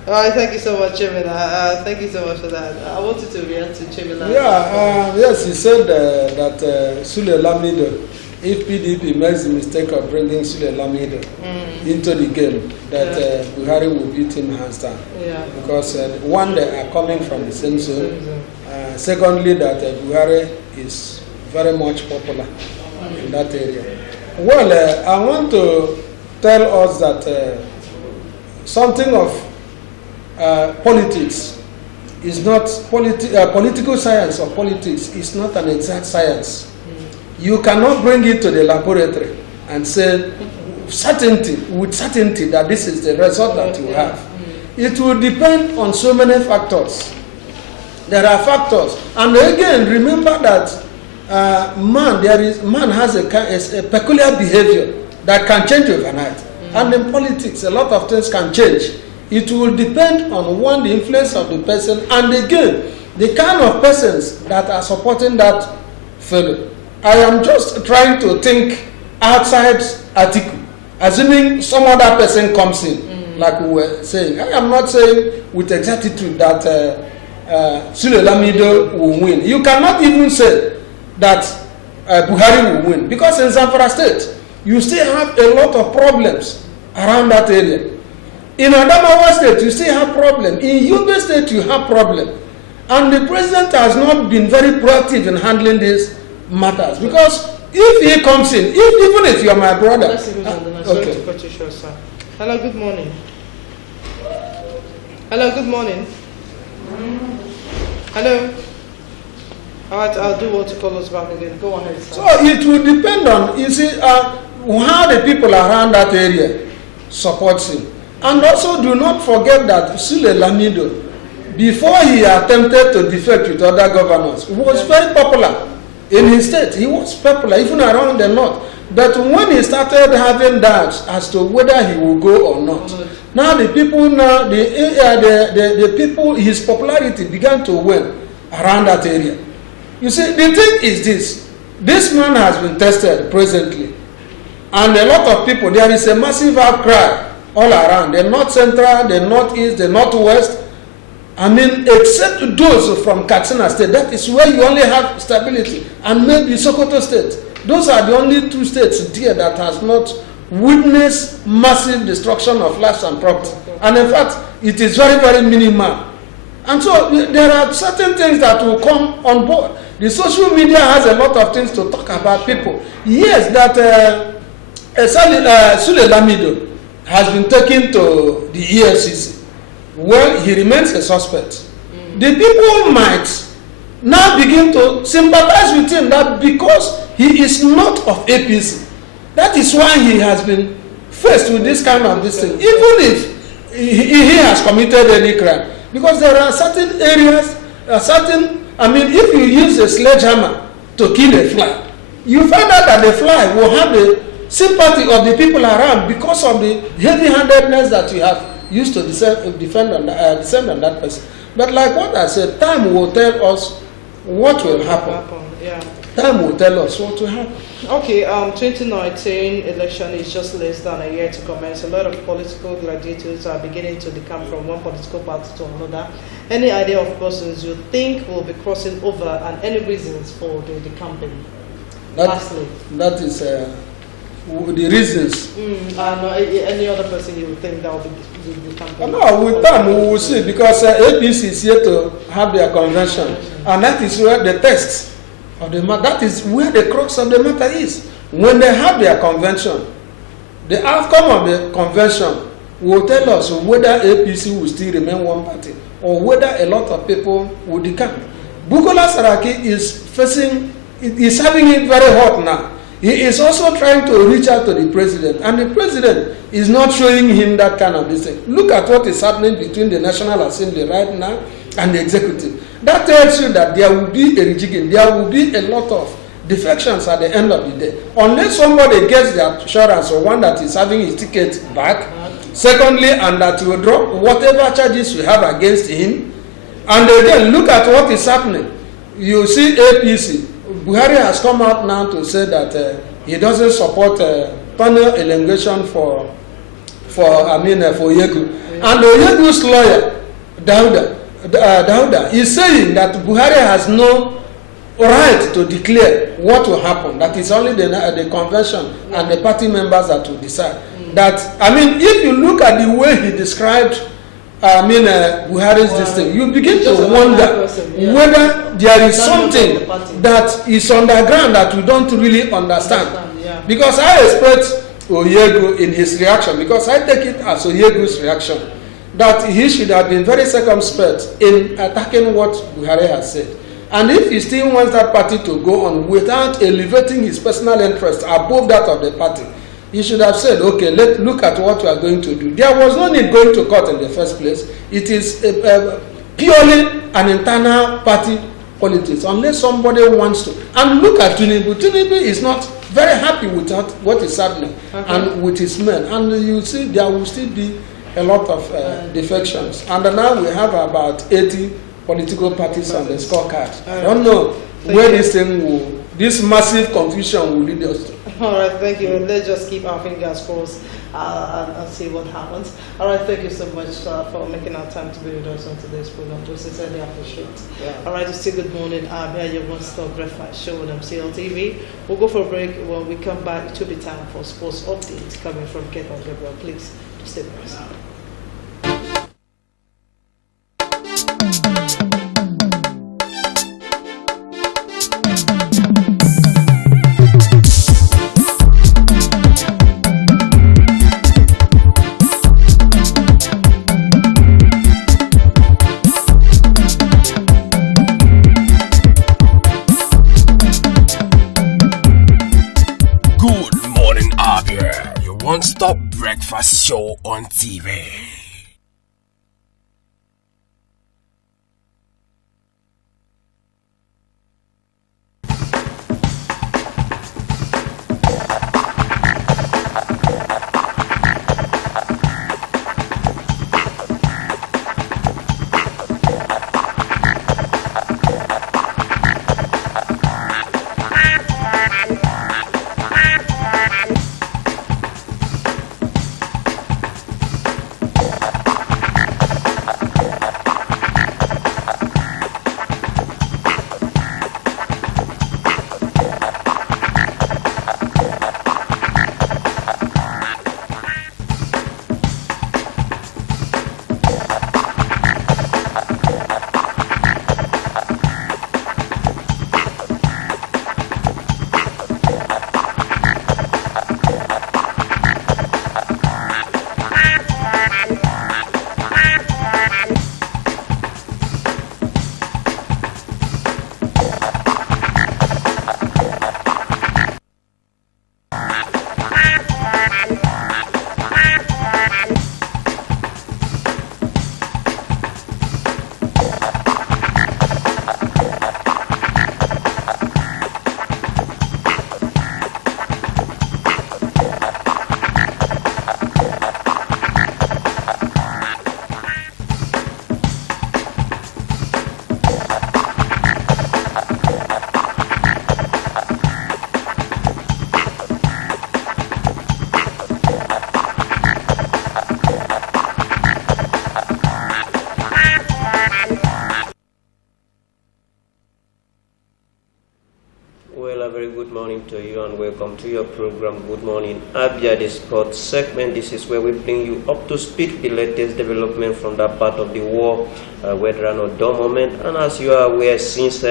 All right, thank you so much, Chemela. Thank you so much for that. I wanted to react to Chemela. Yeah, yes, he said that Sule Lamido, if PDP makes the mistake of bringing Sule Lamido into the game, that Buhari will beat him hands down. Yeah. Because one, they are coming from the same zone. Secondly, that Buhari is very much popular in that area. Well, I want to tell us that something of politics is not political science, or politics is not an exact science. You cannot bring it to the laboratory and say with certainty that this is the result that you have. It will depend on so many factors. There are factors, and again, remember that man has a peculiar behavior that can change overnight. And in politics, a lot of things can change. It will depend on one, the influence of the person, and again, the kind of persons that are supporting that fellow. I am just trying to think outside Atiku, assuming some other person comes in, like we were saying. I am not saying with exactitude that Sule Lamido will win. You cannot even say that Buhari will win, because in Zamfara State, you still have a lot of problems around that area. In Adamawa State, you still have problems. In Yobe State, you have problems. And the president has not been very proactive in handling these matters. Because if he comes in, even if you are my brother... Sorry to cut you short, sir. Hello, good morning. Hello, good morning. Hello. All right, I'll do what to call us back again. Go ahead, sir. So it will depend on, you see, how the people around that area support him. And also do not forget that Sule Lamido, before he attempted to defect with other governors, was very popular in his state. He was popular even around the north. But when he started having doubts as to whether he will go or not, now the people, the people, his popularity began to wane around that area. You see, the thing is this man has been tested presently, and a lot of people, there is a massive outcry all around, the north central, the northeast, the northwest. I mean, except those from Katsina State, that is where you only have stability, and maybe Sokoto State. Those are the only two states there that has not witnessed massive destruction of lives and property. And in fact, it is very, very minimal. And so there are certain things that will come on board. The social media has a lot of things to talk about people. Yes, that Sule Lamido has been taken to the EFCC. Well, he remains a suspect. The people might now begin to sympathize with him that because he is not of APC, that is why he has been faced with this kind of this thing, even if he has committed any crime. Because there are certain areas, if you use a sledgehammer to kill a fly, you find out that the fly will have the sympathy of the people around because of the heavy-handedness that you have used to descend on that person. But like what I said, time will tell us what will happen. Yeah. Time will tell us what will happen. Okay, 2019 election is just less than a year to commence. A lot of political gladiators are beginning to decamp from one political party to another. Any idea of persons you think will be crossing over and any reasons for the decamping? Lastly. That is the reasons. Any other person you would think that will be decamping? No, with time we will see because APC is here to have their convention. And that is where the test of the matter, that is where the crux of the matter is. When they have their convention, the outcome of the convention will tell us whether APC will still remain one party or whether a lot of people will decamp. Bukola Saraki is having it very hot now. He is also trying to reach out to the president, and the president is not showing him that kind of thing. Look at what is happening between the National Assembly right now and the executive. That tells you that there will be a rejigging, there will be a lot of defections at the end of the day. Unless somebody gets the assurance or one that is having his ticket back, secondly, and that will drop whatever charges we have against him. And again, look at what is happening. You see APC. Buhari has come out now to say that he doesn't support panel elongation for Oyegu. And Oyegu's lawyer, Dauda, is saying that Buhari has no right to declare what will happen. That is only the convention and the party members that will decide. That, if you look at the way he described Buhari's this thing, you begin to wonder whether there is something that is underground that we don't really understand. Because I expect Oyegu in his reaction, because I take it as Oyegu's reaction, that he should have been very circumspect in attacking what Buhari has said. And if he still wants that party to go on without elevating his personal interest above that of the party, he should have said, okay, let's look at what we are going to do. There was no need going to court in the first place. It is purely an internal party politics, unless somebody wants to. And look at Tinubu. Tinubu is not very happy with what is happening and with his men. And you see, there will still be a lot of defections. And now we have about 80 political parties on the scorecard. I don't know where this massive confusion will lead us to. All right, thank you. Let's just keep our fingers crossed and see what happens. All right, thank you so much for making our time to be with us on today's program. We sincerely appreciate it. Yeah. All right, it's still Good Morning, Abia, your one-stop breakfast show on MCL TV. We'll go for a break. When we come back, it will be time for sports updates coming from Ketan Gabriel. Please stay with us. One-stop breakfast show on TV. to you and welcome to your program Good Morning Abia, the sports segment. This is where we bring you up to speed the latest development from that part of the world, whether or not dull moment. And as you are aware, since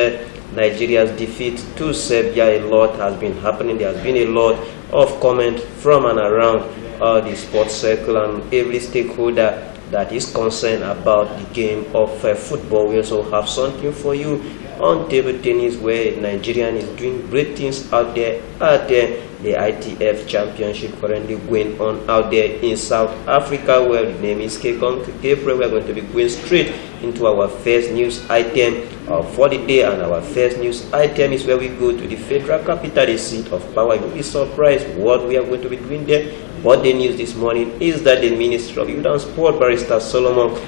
Nigeria's defeat to Serbia, a lot has been happening. There has been a lot of comment from and around the sports circle and every stakeholder that is concerned about the game of football. We also have something for you on table tennis, where Nigerian is doing great things out there at the ITF Championship currently going on out there in South Africa, where the name is Kekon Gabriel. We are going to be going straight into our first news item for the day, and our first news item is where we go to the federal capital, the seat of power. You'll be surprised what we are going to be doing there. But the news this morning is that the Minister of Youth and Sport, Barrister Solomon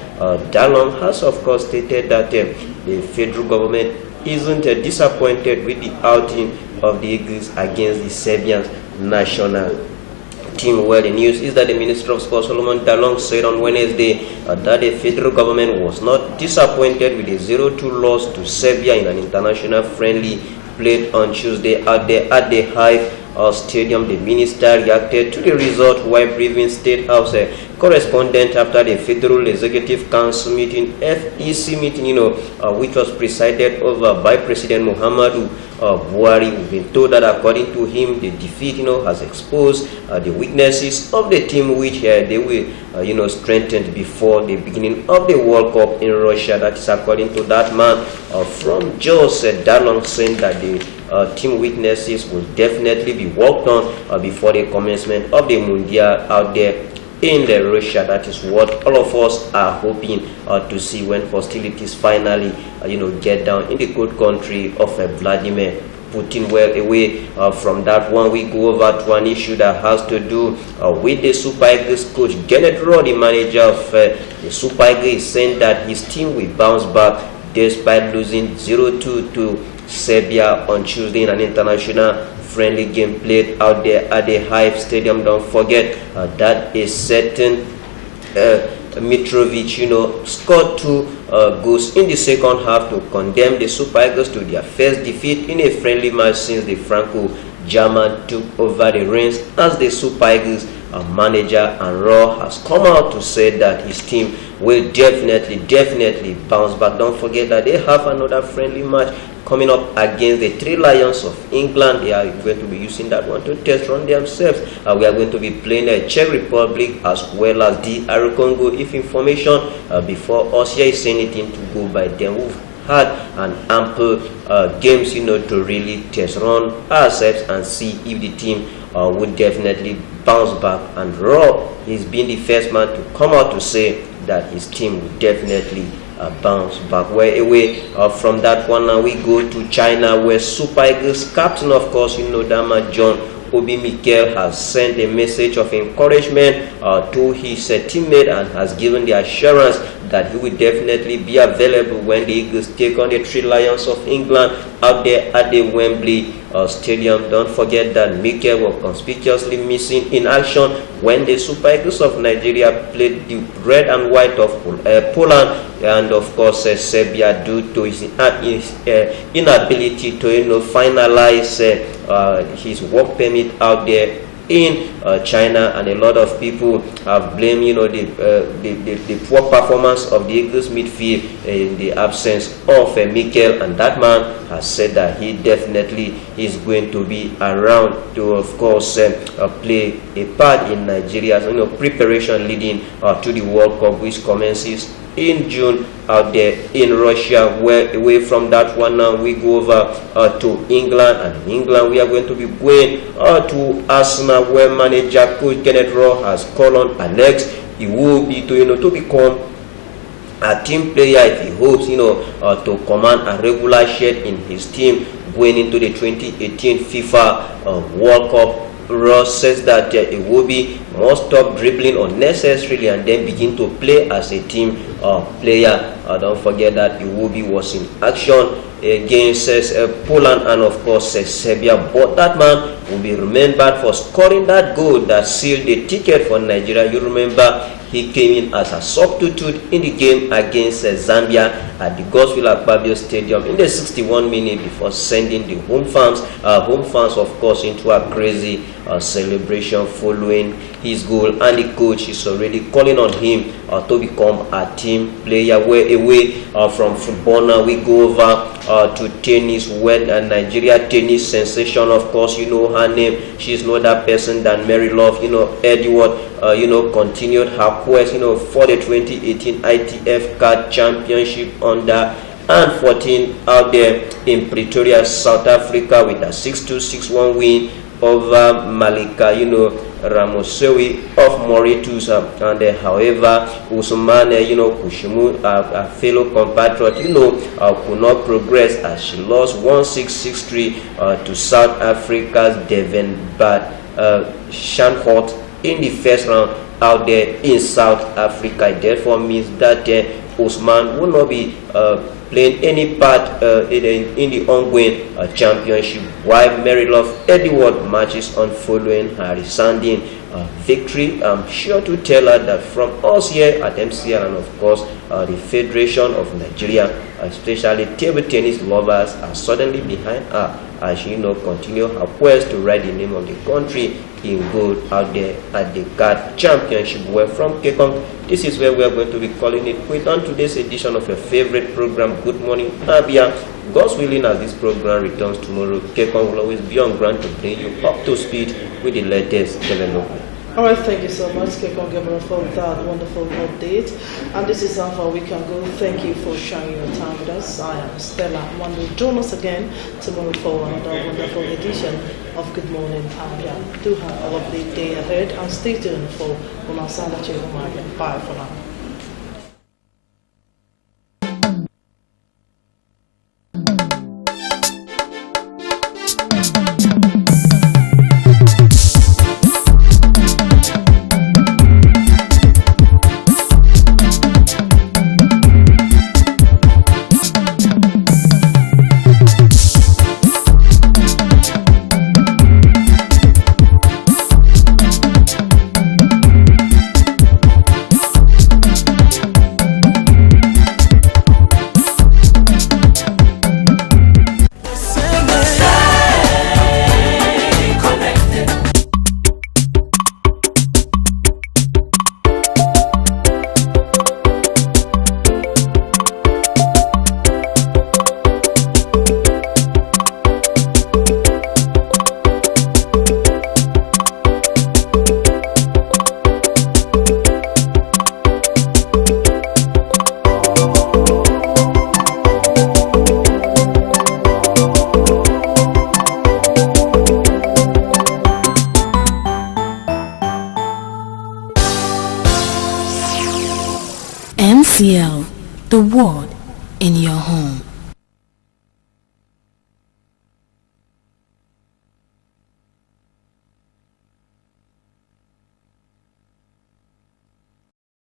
Dalong, has of course stated that the federal government isn't disappointed with the outing of the Eagles against the Serbian national team. Well, the news is that the Minister of Sport, Solomon Dalong, said on Wednesday that the federal government was not disappointed with a 0-2 loss to Serbia in an international friendly played on Tuesday out there at the Hive Stadium. The minister reacted to the result while briefing State House correspondent after the Federal Executive Council meeting, FEC meeting, which was presided over by President Muhammadu Buhari. We've been told that according to him, the defeat, has exposed the weaknesses of the team, which they were, strengthened before the beginning of the World Cup in Russia. That is according to that man from Jos Dalong, saying that the team weaknesses will definitely be worked on before the commencement of the Mundial out there in Russia. That is what all of us are hoping to see when hostilities finally, get down in the good country of Vladimir Putin. Well, away from that one, we go over to an issue that has to do with the Super Eagles coach Kenneth Rowe. The manager of the Super Eagles is saying that his team will bounce back despite losing 0-2 to Serbia on Tuesday in an international friendly game played out there at the Hive Stadium. Don't forget that a certain Mitrovic, scored 2 goals in the second half to condemn the Super Eagles to their first defeat in a friendly match since the Franco-German took over the reins as the Super Eagles manager. And Rowe has come out to say that his team will definitely bounce back. Don't forget that they have another friendly match coming up against the Three Lions of England. They are going to be using that one to test run themselves. We are going to be playing the Czech Republic as well as DR Congo. If information before us here is anything to go by, then we've had an ample games, to really test run ourselves and see if the team would definitely bounce back. And Rowe is being the first man to come out to say that his team will definitely bounce back. Well, away from that one, now we go to China, where Super Eagles captain, of course, that man John Obi Mikel has sent a message of encouragement to his teammate and has given the assurance that he will definitely be available when the Eagles take on the Three Lions of England out there at the Wembley Stadium. Don't forget that Mikel was conspicuously missing in action when the Super Eagles of Nigeria played the red and white of Poland, and of course Serbia, due to his inability to finalize his work permit out there in China. And a lot of people have blamed the poor performance of the Eagles midfield in the absence of Mikel, and that man has said that he definitely is going to be around to, of course, play a part in Nigeria's preparation leading to the World Cup, which commences in June out there in Russia. Where away from that one, now we go over to England, and in England we are going to be going to Arsenal, where manager coach Kenneth Rowe has called on Alex Iwobi to become a team player if he hopes to command a regular share in his team going into the 2018 FIFA World Cup. Ross says that Iwobi must stop dribbling unnecessarily and then begin to play as a team player. Don't forget that Iwobi was in action against Poland and of course Serbia, but that man will be remembered for scoring that goal that sealed the ticket for Nigeria. You remember he came in as a substitute in the game against Zambia at the Godswill Akpabio Stadium in the 61 minutes before sending the home fans of course into a crazy celebration following his goal, and the coach is already calling on him to become a team player. Away from football now we go over to tennis, where Nigeria tennis sensation, of course you know her name, she's no other person than Mary Love, Edward, continued her quest, for the 2018 ITF Card Championship under and 14 out there in Pretoria, South Africa, with a 6-2, 6-1 win over Malika, Ramosewi of Mauritius, and however Usman, Kushimu, a fellow compatriot, could not progress as she lost 1-6, 6-3 to South Africa's Devon Shanhort in the first round out there in South Africa. It therefore means that Usman will not be playing any part in the ongoing championship, while Mary Love Edward matches on following her resounding victory. I'm sure to tell her that from us here at MCL and of course the Federation of Nigeria, especially table tennis lovers, are suddenly behind her as she continue her quest to write the name of the country in gold out there at the card championship. Where from Cape Town, this is where we are going to be calling it quit on today's edition of your favorite program, Good Morning Abia. God's willing, as this program returns tomorrow, Cape Town will always be on ground to bring you up to speed with the latest development. All right, thank you so much, Kekon Gabriel, for that wonderful update. And this is how far we can go. Thank you for sharing your time with us. I am Stella Wando. Join us again tomorrow for another wonderful edition of Good Morning Abia. Do have a lovely day ahead and stay tuned for Unasala Chegumaya. Bye for now. MCL, the word in your home.